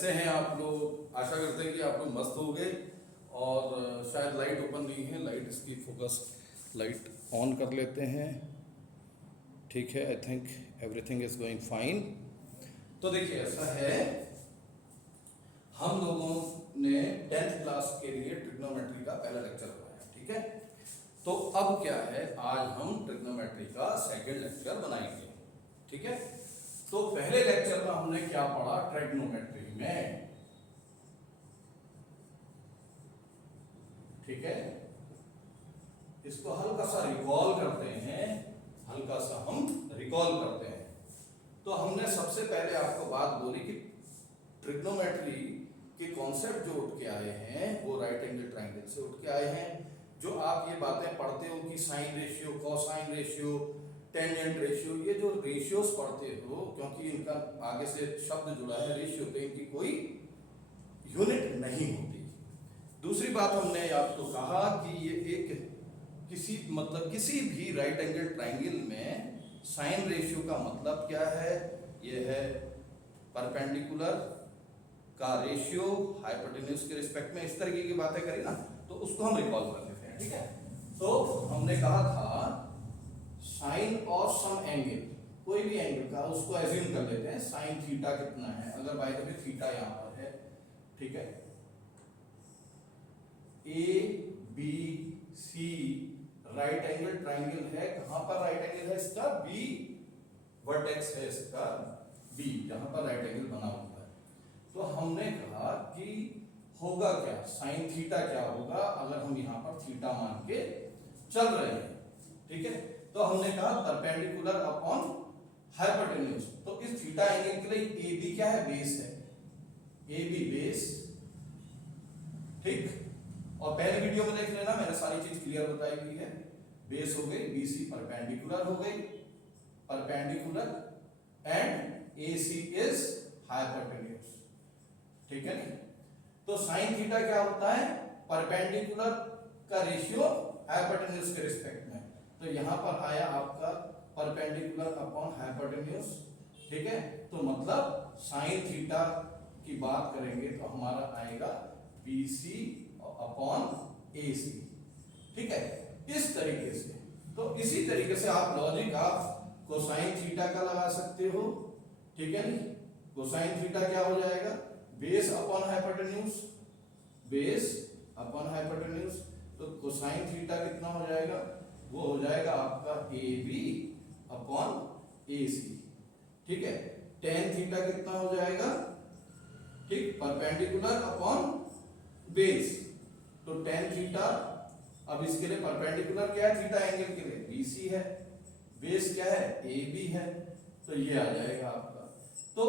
कैसे हैं आप लोग। आशा करते हैं कि आप लोग मस्त हो गए। और शायद लाइट ओपन नहीं है, लाइट इसकी फोकस लाइट ऑन कर लेते हैं। ठीक है, I think everything is going fine. तो देखिए ऐसा है, हम लोगों ने 10th क्लास के लिए ट्रिग्नोमेट्री का पहला लेक्चर बनाया, ठीक है। तो अब क्या है, आज हम ट्रिग्नोमेट्री का सेकंड लेक्चर बनाएंगे, ठीक है। तो पहले लेक्चर में हमने क्या पढ़ा ट्रिग्नोमेट्री में, ठीक है। इसको हल्का सा रिकॉल करते हैं, हल्का सा हम रिकॉल करते हैं। तो हमने सबसे पहले आपको बात बोली कि ट्रिग्नोमेट्री के कॉन्सेप्ट जो उठ के आए हैं वो राइट एंगल ट्रायंगल से उठ के आए हैं। जो आप ये बातें पढ़ते हो कि sine ratio, cosine ratio, tangent ratio, ये जो रेशियोस पढ़ते हो, क्योंकि इनका आगे से शब्द जुड़ा है रेशियो, तो इनकी कोई यूनिट नहीं होती। दूसरी बात हमने आपको कहा कि ये एक किसी भी राइट एंगल ट्रायंगल में साइन रेशियो का मतलब क्या है, ये है परपेंडिकुलर का रेशियो हाइपोटेन्यूज के रिस्पेक्ट में। इस तरीके की बातें करी ना, तो उसको हम रिकॉल कर लेते हैं, ठीक है। तो हमने कहा था साइन और सम एंगल, कोई भी एंगल का उसको एज्यूम कर लेते हैं। साइन थीटा कितना है, अगर बाय द वे थीटा यहां पर है, ठीक है। A B C right angle triangle है, कहां पर राइट एंगल है इसका, बी वर्टेक्स है इसका बी, जहां पर राइट एंगल बना हुआ है। तो हमने कहा कि होगा क्या, साइन थीटा क्या होगा अगर हम यहां पर थीटा मान के चल रहे हैं, ठीक है। तो हमने कहा परपेंडिकुलर अपॉन हाइपोटेन्यूज। तो इस थीटा एंगल के लिए ए बी क्या है, बेस है, ए बी बेस, ठीक। और पहले वीडियो में देख लेना, मैंने सारी चीज क्लियर बताई हुई है। बेस हो गई, बीसी परपेंडिकुलर हो गई, perpendicular and AC is hypotenuse, ठीक है नहीं। तो साइन थीटा क्या होता है, परपेंडिकुलर का रेशियो हाइपोटेन्यूज के रिस्पेक्ट में। तो यहां पर आया आपका परपेंडिकुलर अपॉन हाइपोटेन्यूज, ठीक है। तो मतलब साइन थीटा की बात करेंगे तो हमारा आएगा बीसी अपॉन एसी, ठीक है, इस तरीके से। तो इसी तरीके से आप लॉजिक आप कोसाइन थीटा का लगा सकते हो, ठीक है नहीं। कोसाइन थीटा क्या हो जाएगा, base upon hypotenuse, base upon hypotenuse. तो कोसाइन थीटा कितना हो जाएगा, वो हो जाएगा आपका ए बी अपॉन ए सी, ठीक है। टेन थीटा कितना हो जाएगा, ठीक, परपेंडिकुलर अपॉन बेस। तो टेन थीटा, अब इसके लिए परपेंडिकुलर क्या है, थीटा एंगल के लिए बीसी है, बेस क्या है, ए बी है, तो ये आ जाएगा आपका। तो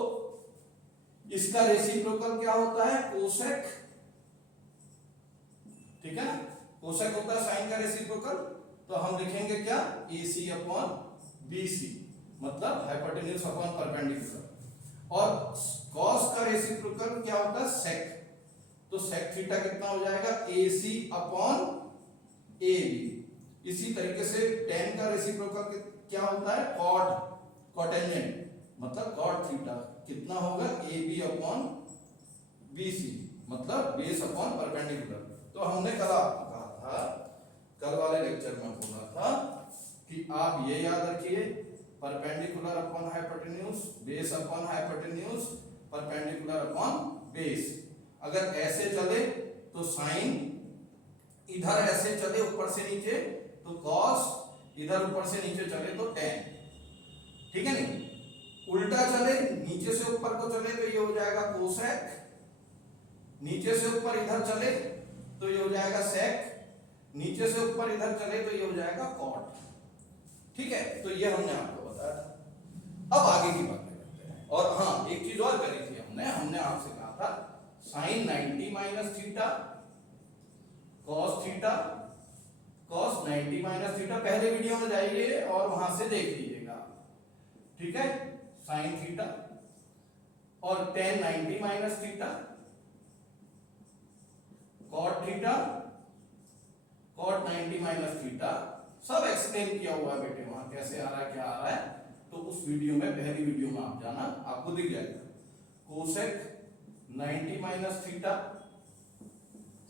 इसका रेसिप्रोकल क्या होता है, कोसेक, ठीक है ना। कोसेक होता है साइन का रेसिप्रोकल। तो हम लिखेंगे क्या, ए सी अपॉन बी सी, मतलब हाइपोटेन्यूज अपॉन परपेंडिकुलर। और कॉस का रेसिप्रोकल क्या होता है, सेक। तो सेक थीटा कितना हो जाएगा, ए सी अपॉन ए बी। इसी तरीके से टेन का रेसिप्रोकल क्या होता है, कॉट, कॉटेंजेंट, मतलब कॉट थीटा कितना होगा, A B upon B C, मतलब बेस अपॉन परपेंडिकुलर। तो हमने कल आपको कहा था, कल वाले लेक्चर में बोला था कि आप ये याद रखिए, perpendicular upon hypotenuse, base upon hypotenuse, perpendicular upon base. अगर ऐसे चले तो साइन, इधर ऐसे चले ऊपर से नीचे तो कॉस, इधर ऊपर से नीचे चले तो टेन, ठीक है नहीं। उल्टा चले, नीचे से ऊपर को चले तो ये हो जाएगा कोसेक, नीचे से ऊपर इधर चले तो ये हो जाएगा सेक, नीचे से ऊपर इधर चले तो ये हो जाएगा कॉट, ठीक है। तो ये हमने आपको बताया था। अब आगे की बातें करते हैं। और हाँ, एक चीज और करी थी हमने आपसे कहा था sine 90 minus theta, cos theta, cos 90 minus theta. पहले वीडियो में जाइए और वहां से देख लीजिएगा, ठीक है। साइन थीटा और tan 90 minus theta, cot theta, cot 90 minus theta, सब एक्सप्लेन किया हुआ है बेटे, वहां कैसे आ रहा है, क्या आ रहा है। तो उस वीडियो में, पहली वीडियो में आप जाना, आपको दिख जाएगा। Cosec 90 minus theta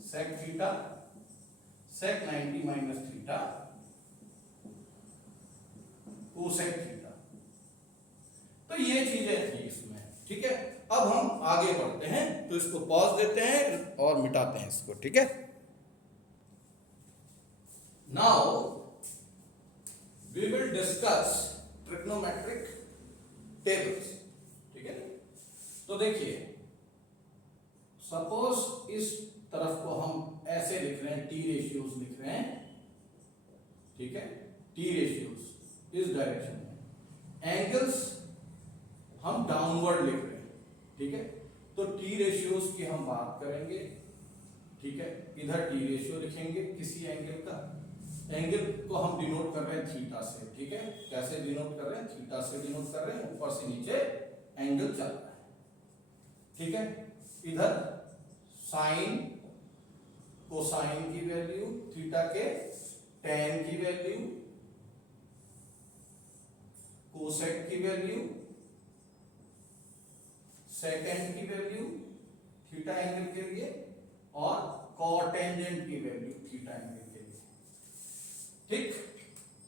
sec theta sec 90 minus theta cosec theta. तो ये चीजें थी इसमें, ठीक है। अब हम आगे बढ़ते हैं, तो इसको पॉज देते हैं और मिटाते हैं इसको, ठीक है। Now we will discuss trigonometric tables, ठीक है। तो देखिए, सपोज इस तरफ को हम ऐसे लिख रहे हैं, टी रेशियोज लिख रहे हैं, ठीक है, टी रेशियोज इस डायरेक्शन में, एंगल्स हम डाउनवर्ड लिख रहे हैं, ठीक है। तो टी रेशियोज की हम बात करेंगे, ठीक है। इधर टी रेशियो लिखेंगे किसी एंगल का, एंगल को हम डिनोट कर रहे हैं थीटा से, ठीक है। कैसे डिनोट कर रहे हैं? थीटा से डिनोट कर रहे हैं, ऊपर से नीचे एंगल चल रहा है, ठीक है। इधर साइन कोसाइन की वैल्यू, थीटा के टेन की वैल्यू, कोसेक की वैल्यू, सेकेंड की वैल्यू थीटा एंगल के लिए, और कॉटेंजेंट की वैल्यू थीटा एंगल के लिए, ठीक।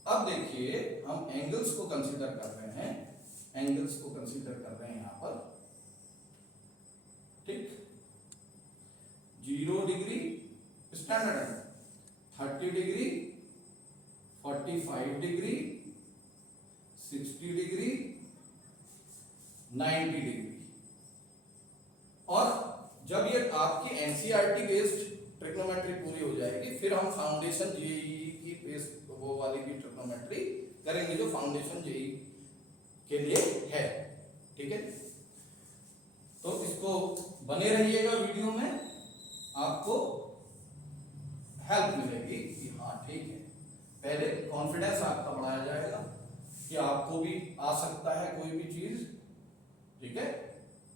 अब देखिए, हम एंगल्स को कंसीडर कर रहे हैं, एंगल्स को कंसीडर कर रहे हैं यहां पर, ठीक। 0 डिग्री स्टैंडर्ड है, 30 डिग्री, 45 डिग्री, 60 डिग्री, 90 डिग्री। और जब ये आपकी एनसीईआरटी बेस्ड ट्रिग्नोमेट्री पूरी हो जाएगी, फिर हम फाउंडेशन जेईई की बेस्ड वो वाली भी ट्रिग्नोमेट्री करेंगे, जो फाउंडेशन जेईई के लिए है, ठीक है। तो इसको बने रहिएगा, वीडियो में आपको हेल्प मिलेगी कि हाँ ठीक है, पहले कॉन्फिडेंस आपका बढ़ाया जाएगा कि आपको भी आ सकता है कोई भी चीज, ठीक है।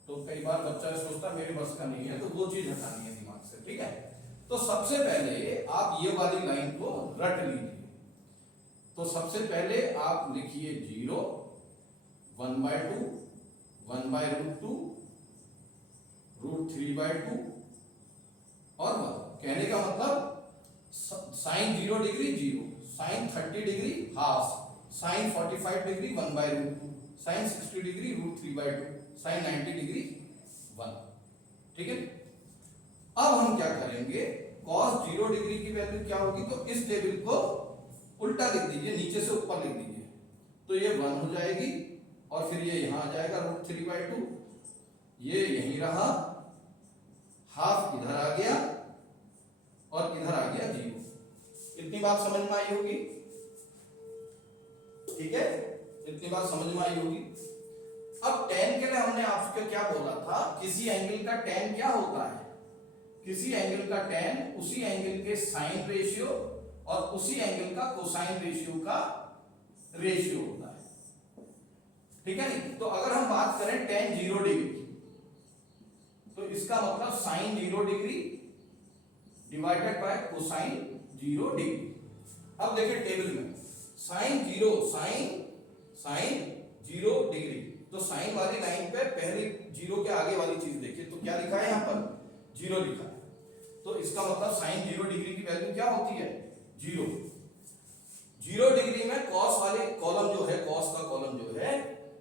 तो कई बार बच्चा सोचता मेरे बस का नहीं है, तो वो चीज हटानी है दिमाग से, ठीक है। तो सबसे पहले आप ये वाली लाइन को रट लीजिए। तो सबसे पहले आप लिखिए 0, 1/2, 1/√2, √3/2 और 1। कहने का मतलब sine 0 degree 0, sine 30 degree half, sine 45 degree 1/√2, sine 60 degree √3/2, sine 90 degree 1, ठीक है। अब हम क्या करेंगे, cos 0 डिग्री की वैल्यू क्या होगी, तो इस टेबल को उल्टा लिख दीजिए, नीचे से ऊपर लिख दीजिए, तो ये 1 हो जाएगी, और फिर ये यहां आ जाएगा √3/2, ये यहीं रहा, हाफ इधर आ गया और इधर आ गया 0। इतनी बात समझ में आई होगी, ठीक है, इतनी बात समझ में आई होगी। अब tan के लिए हमने आपको क्या बोला था, किसी एंगल का tan क्या होता है, किसी एंगल का tan उसी एंगल के साइन रेशियो और उसी एंगल का कोसाइन रेशियो का रेशियो होता है, ठीक है नहीं। तो अगर हम बात करें tan 0 डिग्री, तो इसका मतलब sine 0 degree divided by cosine 0 degree. अब देखिए टेबल में साइन 0 डिग्री, तो साइन वाली लाइन पे पहले 0 के आगे वाली चीज देखिए, तो क्या लिखा है यहां पर, 0 लिखा है। तो इसका मतलब साइन 0 डिग्री की वैल्यू क्या होती है, 0। 0 डिग्री में कॉस वाले कॉलम जो है, कॉस का कॉलम जो है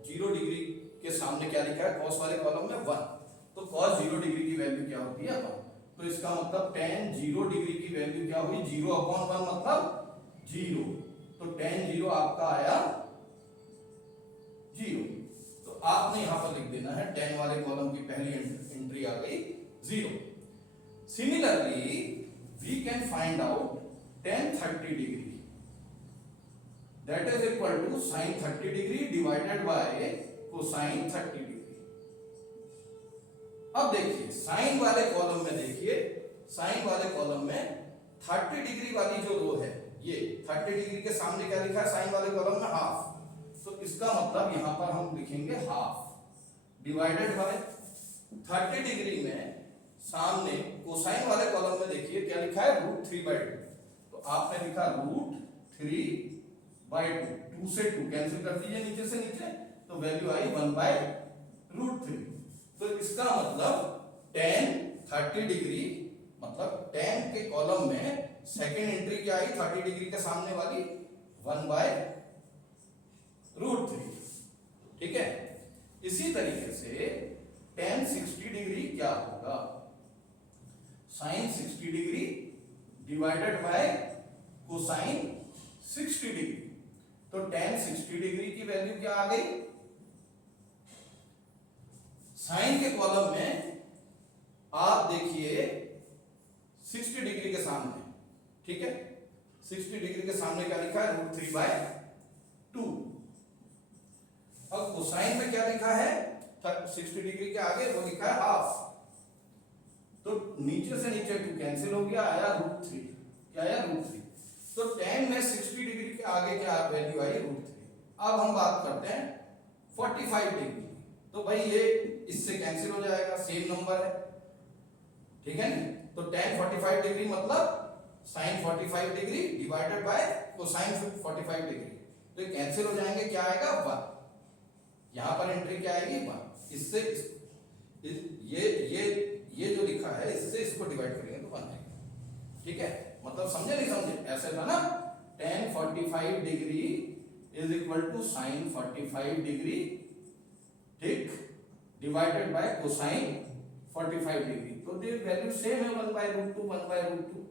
0 डिग्री के सामने क्या लिखा है, कॉस वाले कॉलम में 1, तो कॉस 0 डिग्री की वैल्यू क्या होती है 1। तो इसका मतलब tan 0 डिग्री की वैल्यू क्या हुई, 0/1 मतलब 0, तो tan 0 आपका आया 0। तो आपने यहां पर लिख देना है, tan वाले कॉलम की पहली एंट्री आ गई 0। Similarly we can find out tan 30 degree, that is equal to sin 30 degree divided by cosine 30 degree. अब देखिए साइन वाले कॉलम में, देखिए साइन वाले कॉलम में 30 डिग्री वाली जो रो है, ये 30 डिग्री के सामने क्या लिखा है साइन वाले कॉलम में, हाफ। तो इसका मतलब यहां पर हम लिखेंगे हाफ डिवाइडेड बाय 30 डिग्री में सामने कोसाइन वाले कॉलम में देखिए क्या लिखा है, √3/2। तो आपने लिखा √3/2, 2 से 2 कैंसिल कर दीजिए नीचे से नीचे, तो वैल्यू आई 1/√3। तो इसका मतलब tan 30 डिग्री मतलब tan के कॉलम में सेकेंड एंट्री क्या आई 30 डिग्री के सामने वाली 1/√3। ठीक है, इसी तरीके से tan 60 डिग्री क्या होगा, sin 60 degree divided by cosine 60 degree. तो tan 60 डिग्री की वैल्यू क्या आ गई, साइन के कॉलम में आप देखिए 60 डिग्री के सामने, ठीक है, 60 डिग्री के सामने क्या लिखा है √3/2। अब कोसाइन में क्या लिखा है 60 डिग्री के आगे वो लिखा है हाफ, तो नीचे से नीचे 2 कैंसिल हो गया, आया √3। क्या आया √3। तो tan में 60 डिग्री के आगे क्या वैल्यू आई √3। अब हम बात करते हैं 45 डिग्री, तो भाई ये इससे कैंसिल हो जाएगा, सेम नंबर है, ठीक है ना। तो tan 45 डिग्री मतलब sin 45 degree divided by cosine 45 degree, तो ये कैंसिल हो जाएंगे, क्या आएगा 1। यहां पर एंट्री क्या आएगी 1। इससे ये जो लिखा है इससे इसको डिवाइड करेंगे तो 1 आएगा। ठीक है, मतलब समझे नहीं समझे, ऐसे था ना, tan 45 degree is equal to sin 45 degree, ठीक, डिवाइडेड बाय कोसाइन 45 डिग्री। तो ये वैल्यू सेम है 1/√2 1/√2।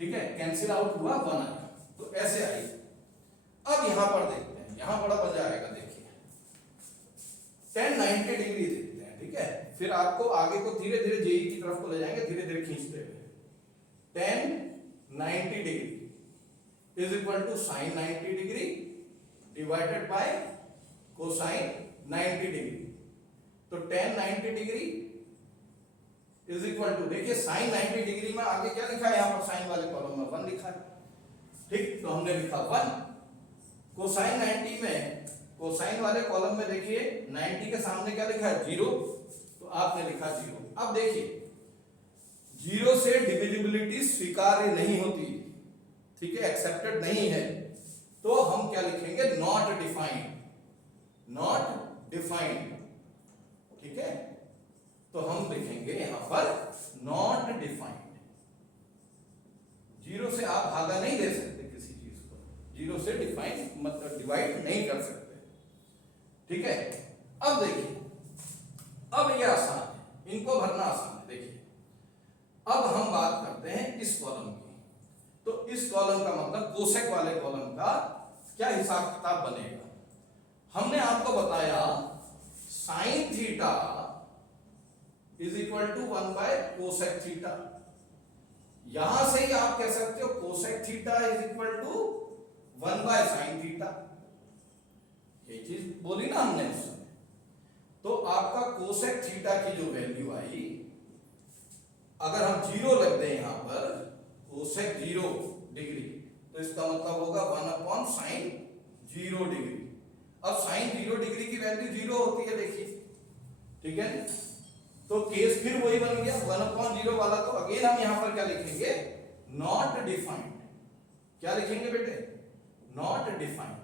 ठीक है, कैंसिल आउट हुआ 1 आया, तो ऐसे आई। अब यहां पर देखते हैं, यहां बड़ा मजा आएगा, देखिए tan 90 डिग्री देखते हैं। ठीक है, फिर आपको आगे को धीरे धीरे जेई की तरफ को ले जाएंगे, धीरे धीरे खींचते हुए। tan 90 degree is equal to sin 90 degree divided by cosine 90 degree. तो tan 90 degree is equal to, देखिए sin 90 डिग्री में आगे क्या लिखा है, यहां पर साइन वाले कॉलम में 1 लिखा है, ठीक, तो हमने लिखा 1। कोसाइन 90 में, कोसाइन वाले कॉलम में देखिए 90 के सामने क्या लिखा है 0, तो आपने लिखा 0। अब देखिए 0 से डिविजिबिलिटी स्वीकार्य नहीं होती, ठीक है, एक्सेप्टेड नहीं है, तो हम क्या लिखेंगे नॉट डिफाइंड, नॉट डिफाइंड। ठीक है, तो हम लिखेंगे यहां पर नॉट डिफाइंड। 0 से आप भागा नहीं दे सकते किसी चीज को, 0 से डिफाइन मतलब डिवाइड नहीं कर सकते। ठीक है, अब देखिए, अब ये आसान है, इनको भरना आसान है। देखिए अब हम बात करते हैं इस कॉलम की, तो इस कॉलम का मतलब कोसेक वाले कॉलम का क्या हिसाब किताब बनेगा। हमने आपको बताया sine theta is equal to one by cosec theta. यहां से ही आप कह सकते हो cosec theta is equal to one by sine theta, ये चीज बोली ना हमने उस समय। तो आपका कोसेक थीटा की जो वैल्यू आई, अगर हम 0 लग दें यहां पर कोसेक 0 डिग्री, तो इसका मतलब होगा 1/साइन 0 डिग्री। अब साइन 0 डिग्री की वैल्यू 0 होती है, देखिए, ठीक है, तो केस फिर वही बन गया 1/0 वाला। तो अगेन हम यहां पर क्या लिखेंगे नॉट डिफाइंड। क्या लिखेंगे बेटे, नॉट डिफाइंड।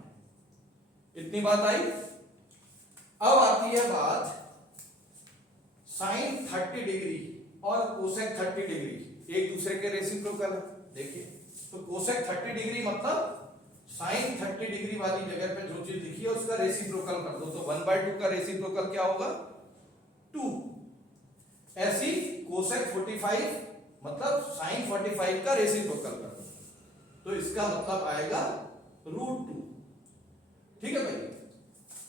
इतनी बात आई। अब आती है बात साइन 30 डिग्री और कोसेक 30 डिग्री एक दूसरे के रेसिप्रोकल है। देखिए, तो कोसेक 30 डिग्री मतलब साइन 30 डिग्री वाली जगह पे जो चीज लिखी है उसका रेसिप्रोकल कर दो, तो 1/2 का रेसिप्रोकल क्या होगा 2। ऐसी कोसेक 45 मतलब साइन 45 का रेसिप्रोकल कर दो, तो इसका मतलब आएगा √2। ठीक है भाई,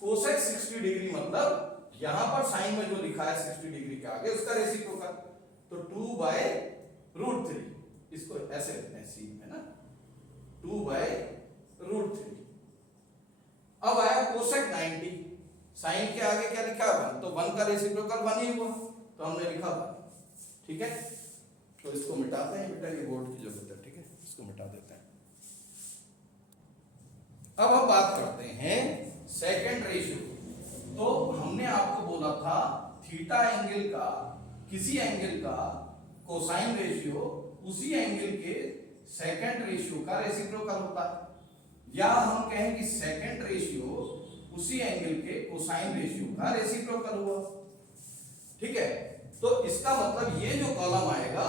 कोसेक 60 डिग्री मतलब यहां पर साइन में जो लिखा है 60 डिग्री के आगे उसका रेसिप्रोकल, तो 2/√3। इसको ऐसे लिखते हैं सी में ना, 2/√3। अब आया कोसेक 90, साइन के आगे क्या लिखा है 1, तो 1 का रेसिप्रोकल 1 ही हुआ, तो हमने लिखा 1। ठीक है, तो इसको मिटाते हैं बेटा, ये बोर्ड की जरूरत है, ठीक है, इसको मिटा देते हैं। अब हम बात करते हैं सेकंड रेशियो। तो हमने आपको बोला था थीटा एंगल का, किसी एंगल का कोसाइन रेशियो उसी एंगल के सेकंड रेशियो का रेसिप्रोकल होता है, या हम कहें कि सेकंड रेशियो उसी एंगल के कोसाइन रेशियो का रेसिप्रोकल हुआ। ठीक है, तो इसका मतलब ये जो कॉलम आएगा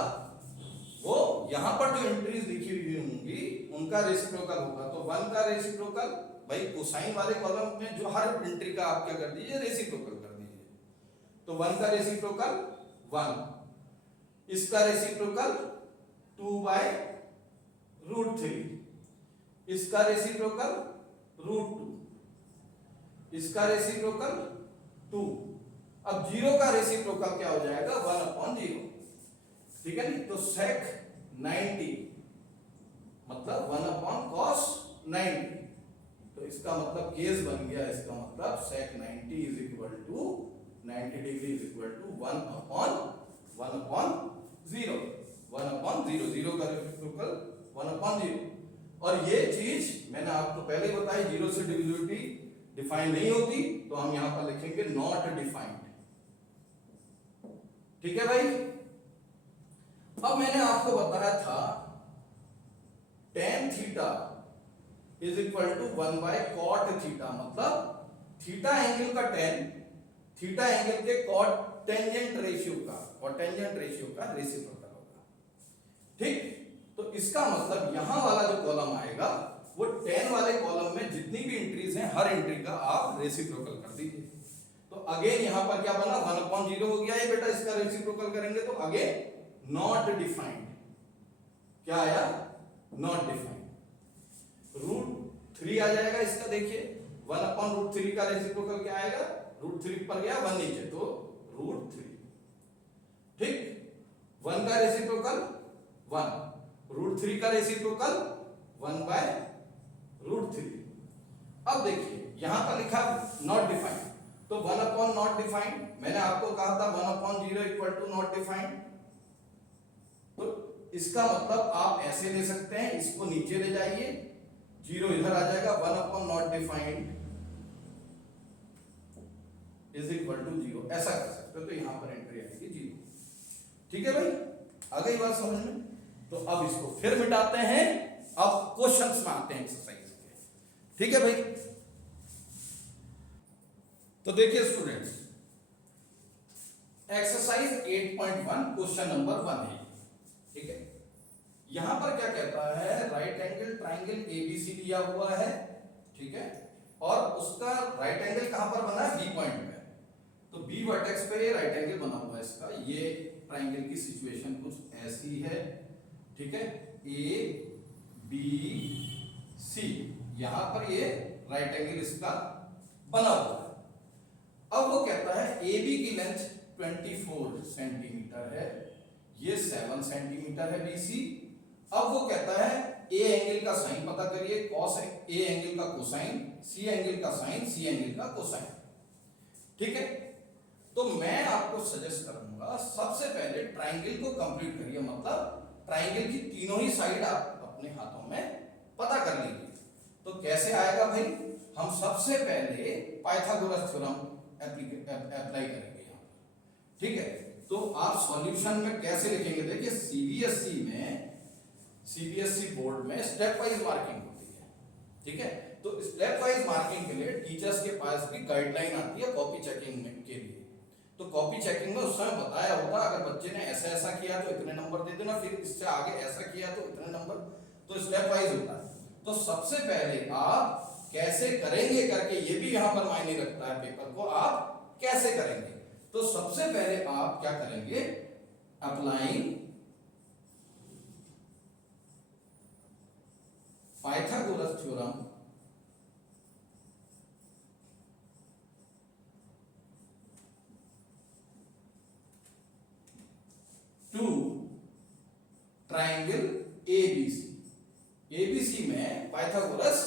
वो यहां पर जो एंट्रीज लिखी हुई होंगी उनका रेसिप्रोकल होगा। तो 1 का रेसिप्रोकल, भाई कोसाइन वाले कॉलम में जो हर एंट्री का आप क्या कर दीजिए, रेसिप्रोकल कर दीजिए। तो 1 का रेसिप्रोकल 1, इसका रेसिप्रोकल 2/√3, इसका रेसिप्रोकल √2, इसका रेसिप्रोकल 2। अब 0 का रेसिप्रोकल क्या हो जाएगा, 1/0। ठीक है नहीं, तो sec 90 मतलब 1/cos 90। तो इसका मतलब केस बन गया, इसका मतलब sec 90 is equal to 90 degree is equal to 1/0। 1/0, 0 का रेसिप्रोकल 1/0। और ये चीज मैंने आपको पहले ही बताई, 0 से डिविजिबिलिटी डिफाइन नहीं होती, तो हम यहां पर लिखेंगे नॉट डिफाइंड। ठीक है भाई। अब मैंने आपको बताया था tan theta is equal to 1/cot theta, मतलब थीटा एंगल का tan थीटा एंगल के कोटेंजेंट रेशियो का रेसिप्रोकल होगा। ठीक, तो इसका मतलब यहां वाला जो कॉलम आएगा वो tan वाले कॉलम में जितनी भी एंट्रीज हैं हर एंट्री का आप रेसिप्रोकल कर दीजिए। तो अगेन यहां पर क्या बना, 1/0 हो गया ये बेटा, इसका रेसिप्रोकल करेंगे तो अगेन नॉट डिफाइंड, क्या आया, नॉट डिफाइंड। √3 आ जाएगा इसका, देखिए 1/√3 का रेसिप्रोकल क्या आएगा, √3 पर गया 1 नीचे तो √3। ठीक, 1 का रेसिप्रोकल 1, √3 का रेसिप्रोकल 1/√3। अब देखिए यहां पर लिखा नॉट डिफाइंड, तो 1/नॉट डिफाइंड, मैंने आपको कहा था 1/0 इक्वल टू नॉट डिफाइंड। तो इसका मतलब आप ऐसे ले सकते हैं, इसको नीचे ले जाइए, 0 इधर आ जाएगा, 1/नॉट डिफाइंड इज इक्वल टू 0, ऐसा कर सकते हो। तो यहां पर एंट्री आएगी 0। ठीक है भाई, आ गई बात समझ में। तो अब इसको फिर मिटाते हैं, अब क्वेश्चंस में आते हैं एक्सरसाइज के। ठीक है भाई, तो देखिए स्टूडेंट्स, एक्सरसाइज 8.1 क्वेश्चन नंबर 1 है। ठीक है, यहां पर क्या कहता है, राइट एंगल ट्राइंगल एबीसी दिया हुआ है। ठीक है, और उसका राइट एंगल कहां पर बना है, बी पॉइंट पे। तो बी वर्टेक्स पे ये राइट एंगल बना हुआ है इसका। ये ट्राइंगल की सिचुएशन कुछ ऐसी है। ठीक है, ए बी सी, यहां पर ये राइट एंगल इसका बना हुआ है। अब वो कहता है ए बी की लेंथ 24 सेंटीमीटर है, ये 7 सेंटीमीटर है बीसी। अब वो कहता है ए एंगल का साइन पता करिए, कॉस ए एंगल का कोसाइन, सी एंगल का साइन, सी एंगल का कोसाइन। ठीक है, तो मैं आपको सजेस्ट करूंगा सबसे पहले ट्राइंगल को कंप्लीट करिए, मतलब ट्राइंगल की तीनों ही साइड आप अपने हाथों में पता कर लीजिए। तो कैसे आएगा भाई, हम सबसे पहले पाइथागोरस थ्योरम अप्लाई करेंगे यहाँ। ठीक है, तो आप सॉल्यूशन में कैसे लिखेंगे, देखिए सीबीएसई बोर्ड में स्टेप वाइज मार्किंग होती है। ठीक है, तो स्टेप वाइज मार्किंग के लिए टीचर्स के पास भी गाइडलाइन आती है कॉपी चेकिंग के लिए। तो कॉपी चेकिंग में उस समय बताया होगा, अगर बच्चे ने ऐसा ऐसा किया तो इतने नंबर दे देना, फिर इससे आगे ऐसा किया तो इतने नंबर। तो स्टेप वाइज होता है। तो सबसे पहले आप कैसे करेंगे करके, ये भी यहां पर मायने रखता है, पेपर को आप कैसे करेंगे। तो सबसे पहले आप क्या करेंगे, applying Pythagoras theorem to triangle ABC. ABC में पाइथागोरस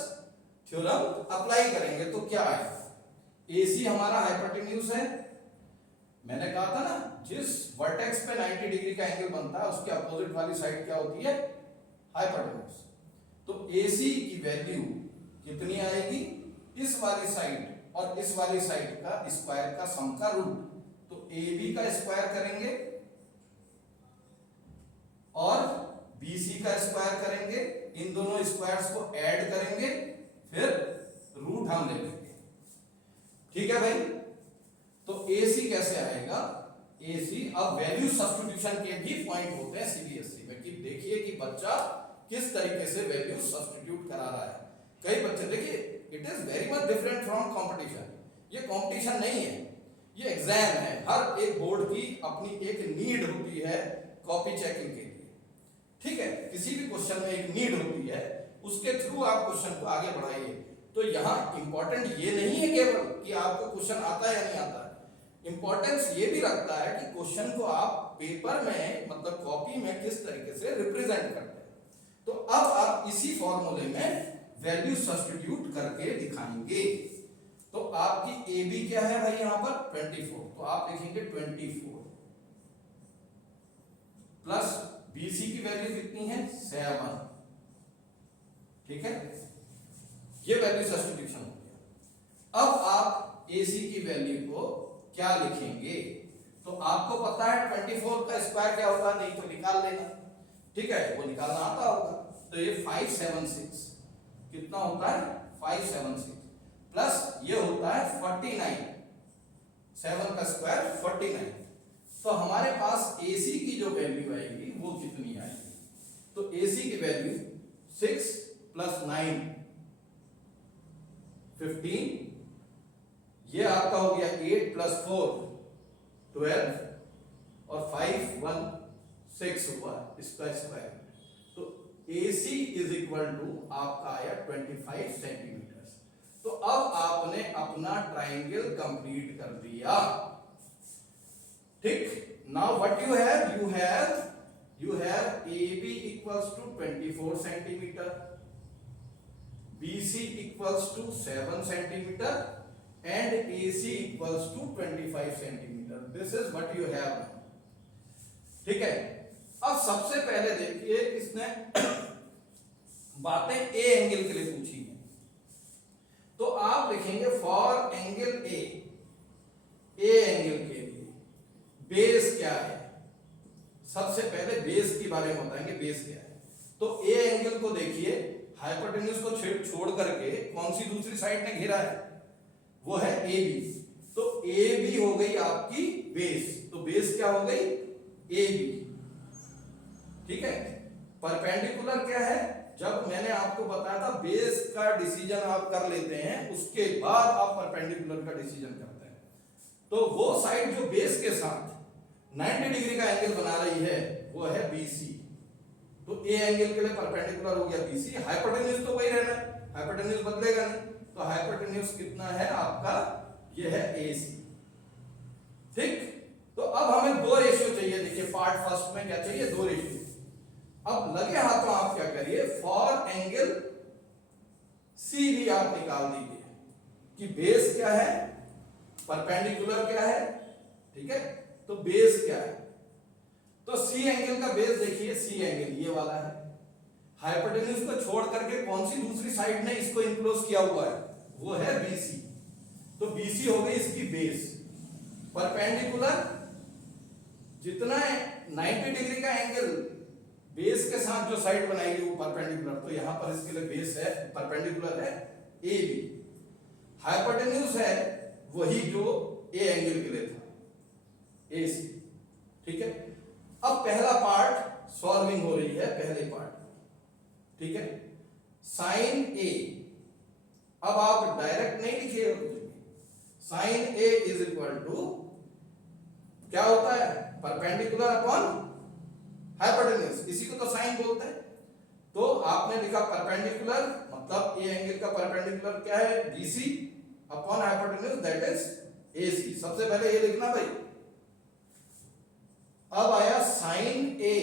थ्योरम अप्लाई करेंगे तो क्या आएगा, एसी हमारा हाइपोटेन्यूज है। मैंने कहा था ना, जिस वर्टेक्स पे 90 डिग्री का एंगल बनता है उसके अपोजिट वाली साइड क्या होती है, हाइपोटेन्यूज। तो AC की वैल्यू कितनी आएगी, इस वाली साइड और इस वाली साइड का स्क्वायर का सम का रूट। तो AB का स्क्वायर करेंगे और BC का स्क्वायर करेंगे, इन दोनों स्क्वायर्स को ऐड करेंगे, फिर रूट हम ले लेंगे। ठीक है भाई, तो AC कैसे आएगा, AC। अब वैल्यू सब्स्टिट्यूशन के भी पॉइंट होते हैं CBSE में कि देखिए कि बच्चा किस तरीके से वैल्यू सब्स्टिट्यूट करा रहा है। कई बच्चे देखिए it is very much different from competition. ये कंपटीशन नहीं है, ये एग्जाम है। हर एक बोर्ड की अपनी एक नीड होती है कॉपी चेकिंग के लिए, ठीक है। किसी भी क्वेश्चन में एक नीड होती है, उसके थ्रू आप क्वेश्चन को आगे बढ़ाइए। तो यहाँ इंपॉर्टेंट ये नहीं है केवल कि आपको क्वेश्चन आता है या नहीं आता है, इंपॉर्टेंस ये भी रखता है कि क्वेश्चन को आप पेपर में मतलब कॉपी में किस तरीके से रिप्रेजेंट करते हैं। तो अब आप इसी फॉर्मूले में वैल्यू सब्स्टिट्यूट करके दिखाएंगे। तो आपकी AB क्या है भाई यहाँ पर 24, तो आप लिखेंगे 24 प्लस BC की वैल्यू कितनी है 7, ठीक है। ये वैल्यू सब्स्टिट्यूशन हो गया। अब आप AC की वैल्यू को क्या लिखेंगे, तो आपको पता है 24 का स्क्वायर क्या होगा, नहीं तो निकाल लेना, ठीक है, वो निकालना आता होगा। तो ये 576 कितना होता है 576 प्लस ये होता है 49, 7 का स्क्वायर 49। तो हमारे पास AC की जो वैल्यू आएगी वो कितनी आएगी, तो AC की वैल्यू 6 प्लस 9 15, ये आपका हो गया 8 प्लस 4 12 और 5 1 6 हुआ इसका स्क्वायर। तो AC इज इक्वल टू आपका आया 25 सेंटीमीटर। तो अब आपने अपना ट्राइंगल कंप्लीट कर दिया, ठीक। Now what you have AB equals to 24 centimetre, BC equals to 7 centimetre and AC equals to 25 centimetre. This is what you have, ठीक है। अब सबसे पहले देखिए इसने बातें A एंगल के लिए पूछी है, तो आप लिखेंगे फॉर एंगल A एंगल के लिए बेस क्या है। सबसे पहले बेस के बारे में बताएंगे, बेस क्या है। तो A एंगल को देखिए, हाइपोटेन्यूज को छोड़ करके कौन सी दूसरी साइड ने घेरा है, वो है AB। तो AB हो गई आपकी बेस, तो बेस क्या हो गई AB, ठीक है। परपेंडिकुलर क्या है, जब मैंने आपको बताया था बेस का डिसीजन आप कर लेते हैं उसके बाद आप परपेंडिकुलर का डिसीजन करते हैं। तो वो साइड जो बेस के साथ 90 डिग्री का एंगल बना रही है वो है BC। तो A एंगल के लिए परपेंडिकुलर हो गया BC। हाइपोटेन्यूज तो वही रहना है, हाइपोटेन्यूज बदलेगा नहीं, तो हाइपोटेन्यूज कितना है आपका, ये है AC, ठीक। तो अब हमें दो रेशियो चाहिए। देखिए पार्ट फर्स्ट में क्या चाहिए, दो रेशियो। अब लगे हाथों आप क्या करिए, फॉर एंगल C भी आप निकाल दीजिए कि बेस क्या है, परपेंडिकुलर क्या है, ठीक है। तो बेस क्या है, तो C एंगल का बेस देखिए, C एंगल ये वाला है। हाइपोटेन्यूज को छोड़ करके कौन सी दूसरी साइड ने इसको इंक्लोज किया हुआ है, वो है BC। तो BC हो गई इसकी बेस। परपेंडिकुलर जितना 90 डिग्री का एंगल बेस के साथ जो साइड बनाएगी वो परपेंडिकुलर, तो यहां पर इसके लिए बेस है, परपेंडिकुलर है AB। हाइपोटेन्यूज है वही जो A एंगल के लिए था, AC, ठीक है। अब पहला पार्ट सॉल्विंग हो रही है, पहले पार्ट, ठीक है। साइन A, अब आप डायरेक्ट नहीं लिखिएगा कुछ भी, sine A is equal to क्या होता है, परपेंडिकुलर अपॉन हाइपोटेन्यूज, इसी को तो साइन बोलते हैं। तो आपने लिखा परपेंडिकुलर, मतलब A एंगल का परपेंडिकुलर क्या है BC upon hypotenuse that is AC। सबसे पहले ये लिखना भाई। अब आया sine A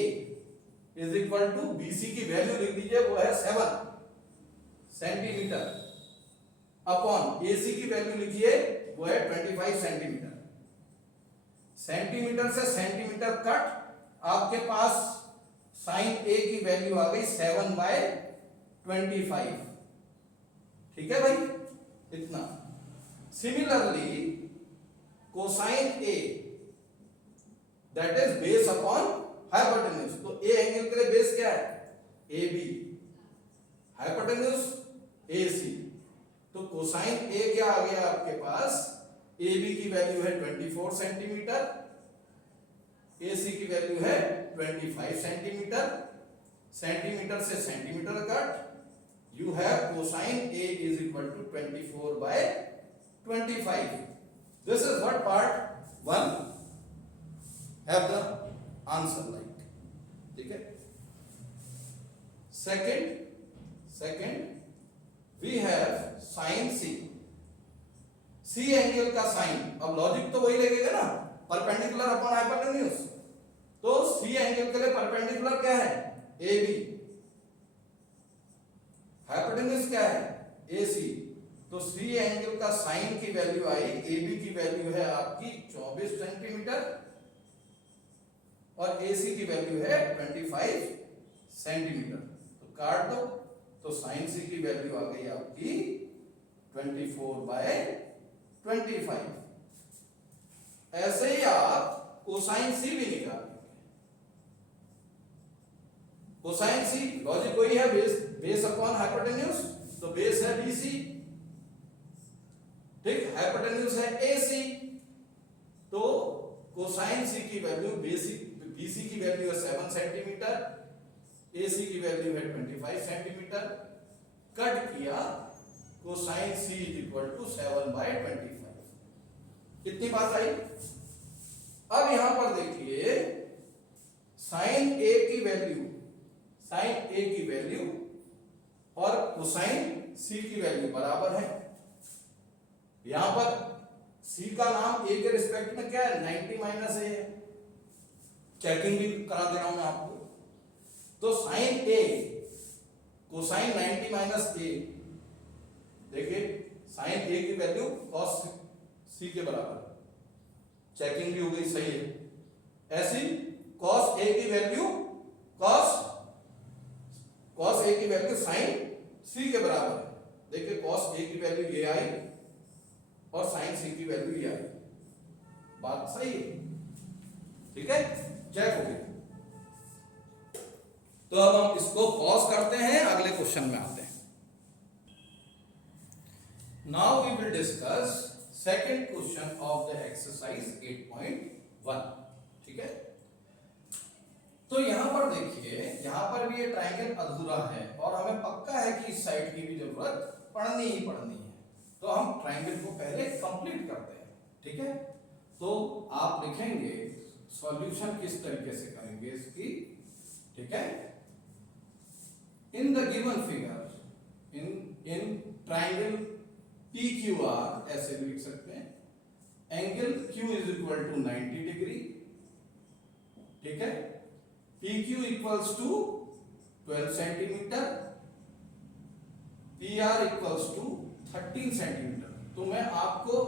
is equal to BC की वैल्यू लिख दीजिए, वो है 7 सेंटीमीटर अपॉन AC की वैल्यू लिखिए, वो है 25 सेंटीमीटर। सेंटीमीटर से सेंटीमीटर कट, आपके पास साइन A की वैल्यू आ गई 7/25, ठीक है भाई, इतना। Similarly cosine A that is base upon hypotenuse, तो A एंगल के लिए बेस क्या है AB, हाइपोटेन्यूज AC। तो कोसाइन A क्या आ गया आपके पास, AB की वैल्यू है 24 सेंटीमीटर AC की वैल्यू है 25 सेंटीमीटर, सेंटीमीटर से centimetre cut, you have cosine A is equal to 24 by 25. This is what part 1 have the answer like. ठीक है. Second we have sin C. C angle का sign, अब logic तो वही लगेगा ना, परपेंडिकुलर अपॉन हाइपोटेन्यूज, तो C एंगल के लिए परपेंडिकुलर क्या है? AB, हाइपोटेन्यूज क्या है? AC, तो C एंगल का साइन की वैल्यू आई, AB की वैल्यू है आपकी 24 सेंटीमीटर और AC की वैल्यू है 25 सेंटीमीटर, तो काट दो, तो साइन C की वैल्यू आ गई आपकी 24 बाय 25। ऐसे ही आप कोसाइन C भी निकाल लेंगे। कोसाइन C लॉजिक वही है, बेस अपॉन हाइपोटेन्यूज, तो बेस है BC, ठीक, हाइपोटेन्यूज है AC, तो कोसाइन C की वैल्यू BC की वैल्यू है 7 सेंटीमीटर, AC की वैल्यू है 25 सेंटीमीटर, कट किया, cosine C is equal to 7 by 25। कितनी बात आई? अब यहां पर देखिए साइन A की वैल्यू और कोसाइन C की वैल्यू बराबर है। यहां पर C का नाम A के रिस्पेक्ट में क्या है? 90 माइनस A है, चेकिंग भी करा दे रहा हूं मैं आपको। तो sine A cosine 90 minus A, देखिए साइन A की वैल्यू कॉस C के बराबर, चेकिंग भी हो गई, सही है। ऐसी कॉस A की वैल्यू साइन C के बराबर है। देखिए कॉस A की वैल्यू ये आई और साइन C की वैल्यू ये आई, बात सही है, ठीक है, चेक हो गई। तो अब हम इसको पॉज करते हैं, अगले क्वेश्चन में आते हैं। Now we will discuss second question of the exercise 8.1, ठीक है। तो यहां पर देखिए, यहां पर भी ये ट्रायंगल अधूरा है और हमें पक्का है कि इस साइड की भी जरूरत पड़नी ही पड़नी है, तो हम ट्रायंगल को पहले कंप्लीट करते हैं, ठीक है। तो आप लिखेंगे सॉल्यूशन किस तरीके से करेंगे इसकी, ठीक है। In the given figure in triangle PQR ऐसे भी लिख सकते हैं, angle Q is equal to 90 degree, ठीक है, PQ equals to 12 centimetre, PR equals to 13 centimetre. तो मैं आपको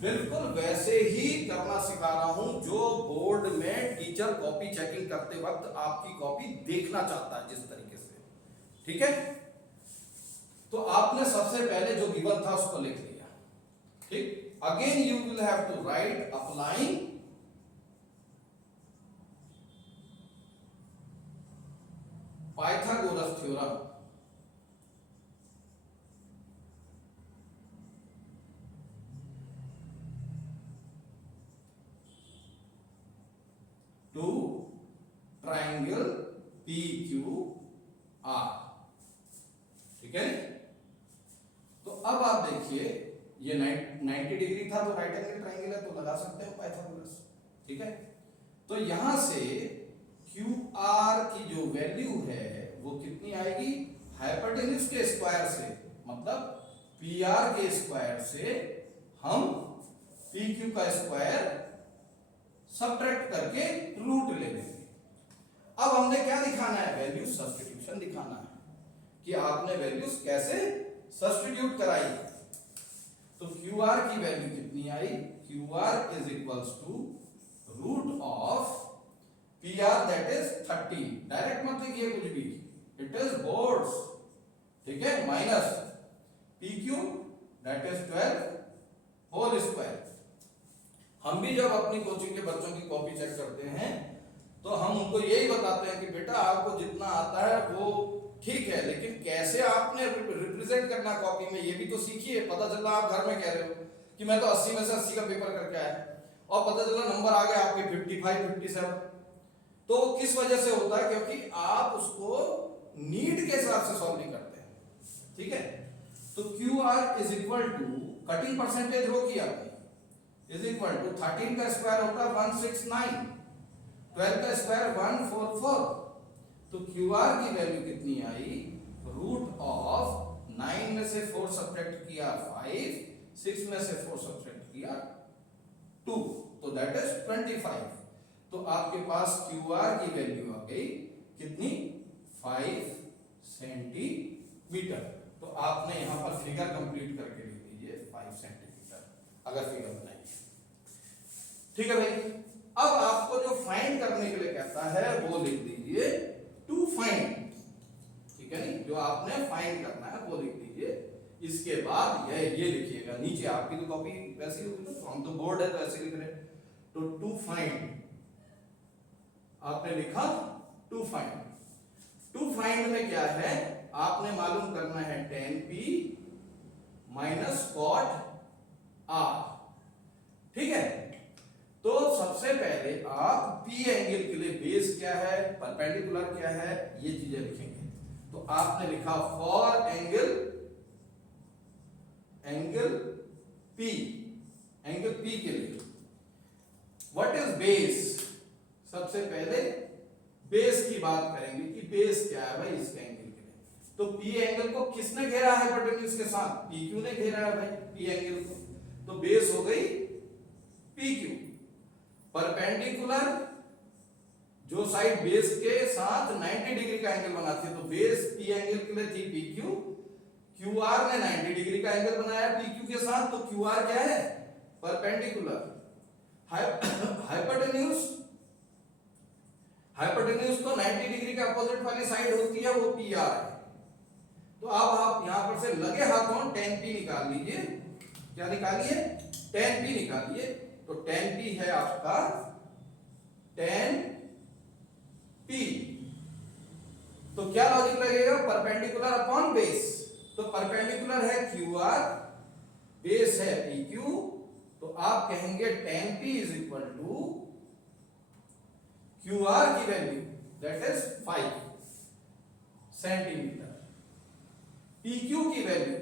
बिल्कुल वैसे ही करना सिखा रहा हूं जो बोर्ड में टीचर कॉपी चेकिंग करते वक्त आपकी कॉपी देखना चाहता है, जिस तरीके से, ठीक है। तो आपने सबसे पहले जो गिवन था उसको लिख लिया, ठीक। Again you will have to write applying Pythagoras theorem, to triangle PQR, ठीक है। तो अब आप देखिए ये 90 डिग्री था, तो राइट एंगल ट्रायंगल है, तो लगा सकते हो पाइथागोरस, ठीक है। तो यहां से QR की जो वैल्यू है वो कितनी आएगी? हाइपोटेन्यूज के स्क्वायर से, मतलब PR के स्क्वायर से हम PQ का स्क्वायर सब्ट्रैक्ट करके रूट ले लेंगे। अब हमने क्या दिखाना है? वैल्यू सब्स्टिट्यूशन दिखाना है कि आपने वैल्यूज कैसे सब्स्टिट्यूट कराई। तो QR की वैल्यू कितनी आई? QR is equals to root of PR that is 30, direct मत लिखिए कुछ भी, इट इज बोर्ड्स, ठीक है, minus PQ that is 12 whole square. हम भी जब अपनी कोचिंग के बच्चों की कॉपी चेक करते हैं तो हम उनको यही बताते हैं कि बेटा आपको जितना आता है वो ठीक है, लेकिन कैसे आपने रिप्रेजेंट करना कॉपी में ये भी तो सीखिए। पता चला आप घर में कह रहे हो कि मैं तो 80 में से 80 का पेपर करके आया, और पता चला नंबर आ गया आपके 55 57। तो किस वजह से होता है? क्योंकि आप उसको नीड के हिसाब से सॉल्व नहीं करते हैं, ठीक है। तो Q R is equal to, cutting percentage रो की आपने, इज इक्वल टू 13 का स्क्वायर होता है 169, 12 का स्क्वायर 144। तो क्यू आर की वैल्यू कितनी आई? रूट ऑफ 9 में से 4 सब्ट्रैक्ट किया 5, 6 में से 4 सब्ट्रैक्ट किया 2, तो दैट इज 25। तो आपके पास क्यू आर की वैल्यू आ गई कितनी? 5 सेंटीमीटर। तो आपने यहां पर फिगर कंप्लीट करके लिख दीजिए 5 सेंटीमीटर अगर फिगर बनाइए, ठीक है भाई। अब आपको जो फाइंड करने के लिए कहता है वो लिख दीजिए टू फाइंड, ठीक है नहीं, जो आपने फाइंड करना है वो लिख दीजिए। इसके बाद ये लिखिएगा नीचे, आपकी तो कॉपी वैसे ही होगी ना, तो हम तो बोर्ड है तो ऐसे लिख रहे हैं। तो टू फाइंड आपने लिखा टू फाइंड। टू फाइंड में क्या है? आपने मालूम करना है tan p minus cot r, ठीक है। तो सबसे पहले आप P एंगल के लिए बेस क्या है, परपेंडिकुलर क्या है, ये चीजें लिखेंगे। तो आपने लिखा फॉर एंगल P के लिए व्हाट इज बेस? सबसे पहले बेस की बात करेंगे कि बेस क्या है भाई इसके एंगल के लिए। तो P एंगल को किसने घेरा है हाइपोटेन्यूज के साथ? PQ ने घेरा है भाई P एंगल को, तो बेस हो गई PQ। परपेंडिकुलर जो साइड बेस के साथ 90 डिग्री का एंगल बनाती है, तो बेस P एंगल के लिए थी PQ, QR ने 90 डिग्री का एंगल बनाया PQ के साथ, तो QR क्या है? परपेंडिकुलर। हाइपोटेन्यूज तो 90 डिग्री के अपोजिट वाली साइड होती है, वो PR है। तो अब आप यहां पर से लगे हाथों tan P निकाल लीजिए। क्या निकालिए? tan P निकालिए। तो tan P है आपका tan P। तो क्या लॉजिक लगेगा? Perpendicular upon base. तो परपेंडिकुलर है QR, बेस है PQ, तो आप कहेंगे tan P is equal to QR की value that is 5 centimetre, PQ की वैल्यू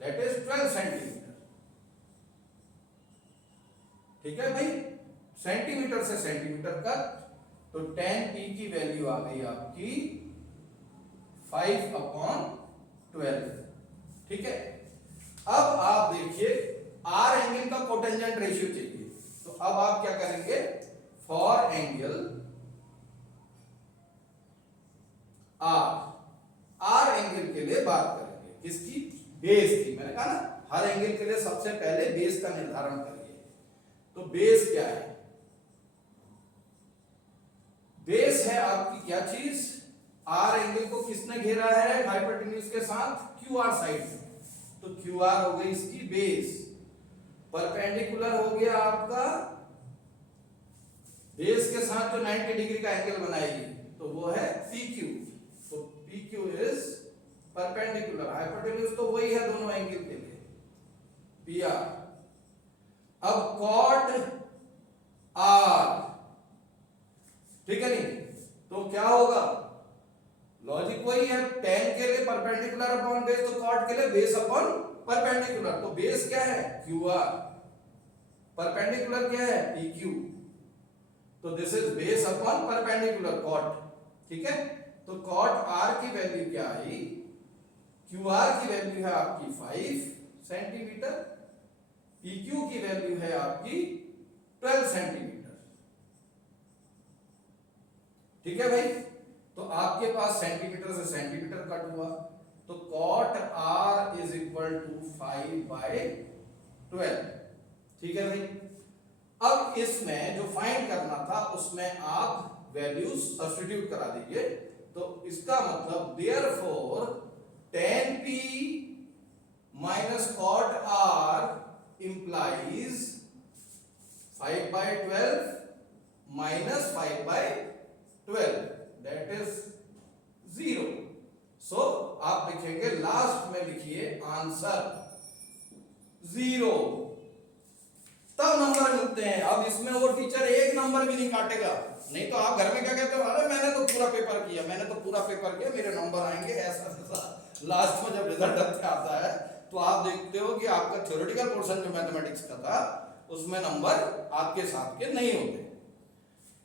दैट इज 12 सेंटीमीटर, ठीक है भाई। सेंटीमीटर से सेंटीमीटर कट, तो tan P की वैल्यू आ गई आपकी 5/12, ठीक है। अब आप देखिए R एंगल का कोटेंजेंट रेशियो चाहिए, तो अब आप क्या करेंगे? फॉर एंगल R एंगल के लिए बात करेंगे, किसकी? बेस की। मैंने कहा ना हर एंगल के लिए सबसे पहले बेस का निर्धारण करिए। तो बेस क्या है? बेस है आपकी क्या चीज? R एंगल को किसने घेरा है हाइपोटेन्यूज के साथ? QR साइड में, तो QR हो गई इसकी बेस। परपेंडिकुलर हो गया आपका बेस के साथ जो 90 डिग्री का एंगल बनाएगी, तो वो है PQ। तो PQ इज परपेंडिकुलर, हाइपोटेन्यूज तो वही है दोनों एंगल के लिए, PR। अब cot R, ठीक है नहीं, तो क्या होगा? लॉजिक वही है, tan के लिए परपेंडिकुलर अपॉन बेस, तो cot के लिए बेस अपॉन परपेंडिकुलर। तो बेस क्या है? QR, परपेंडिकुलर क्या है? PQ। तो this is base upon perpendicular cot, ठीक है। तो cot R की वैल्यू क्या आई? QR की वैल्यू है आपकी 5 सेंटीमीटर, PQ की वैल्यू है आपकी 12 सेंटीमीटर, ठीक है भाई। तो आपके पास सेंटीमीटर से सेंटीमीटर कट हुआ, तो cot R is equal to 5/12, ठीक है भाई। अब इसमें जो फाइंड करना था उसमें आप वैल्यूज सब्स्टिट्यूट करा दीजिए। तो इसका मतलब therefore tan P minus cot R implies 5/12 minus 5/12, that is 0। सो आप लिखेंगे लास्ट में, लिखिए आंसर 0। तब नंबर मिलते हैं। अब इसमें वो टीचर एक नंबर भी नहीं काटेगा, नहीं तो आप घर में क्या कहते हो, अरे मैंने तो पूरा पेपर किया, मैंने तो पूरा पेपर किया, मेरे नंबर आएंगे, ऐसा ऐसा। लास्ट में जब रिजल्ट आता है तो आप देखते हो कि आपका थ्योरेटिकल पोर्शन जो मैथमेटिक्स का था उसमें नंबर आपके साथ के नहीं होते।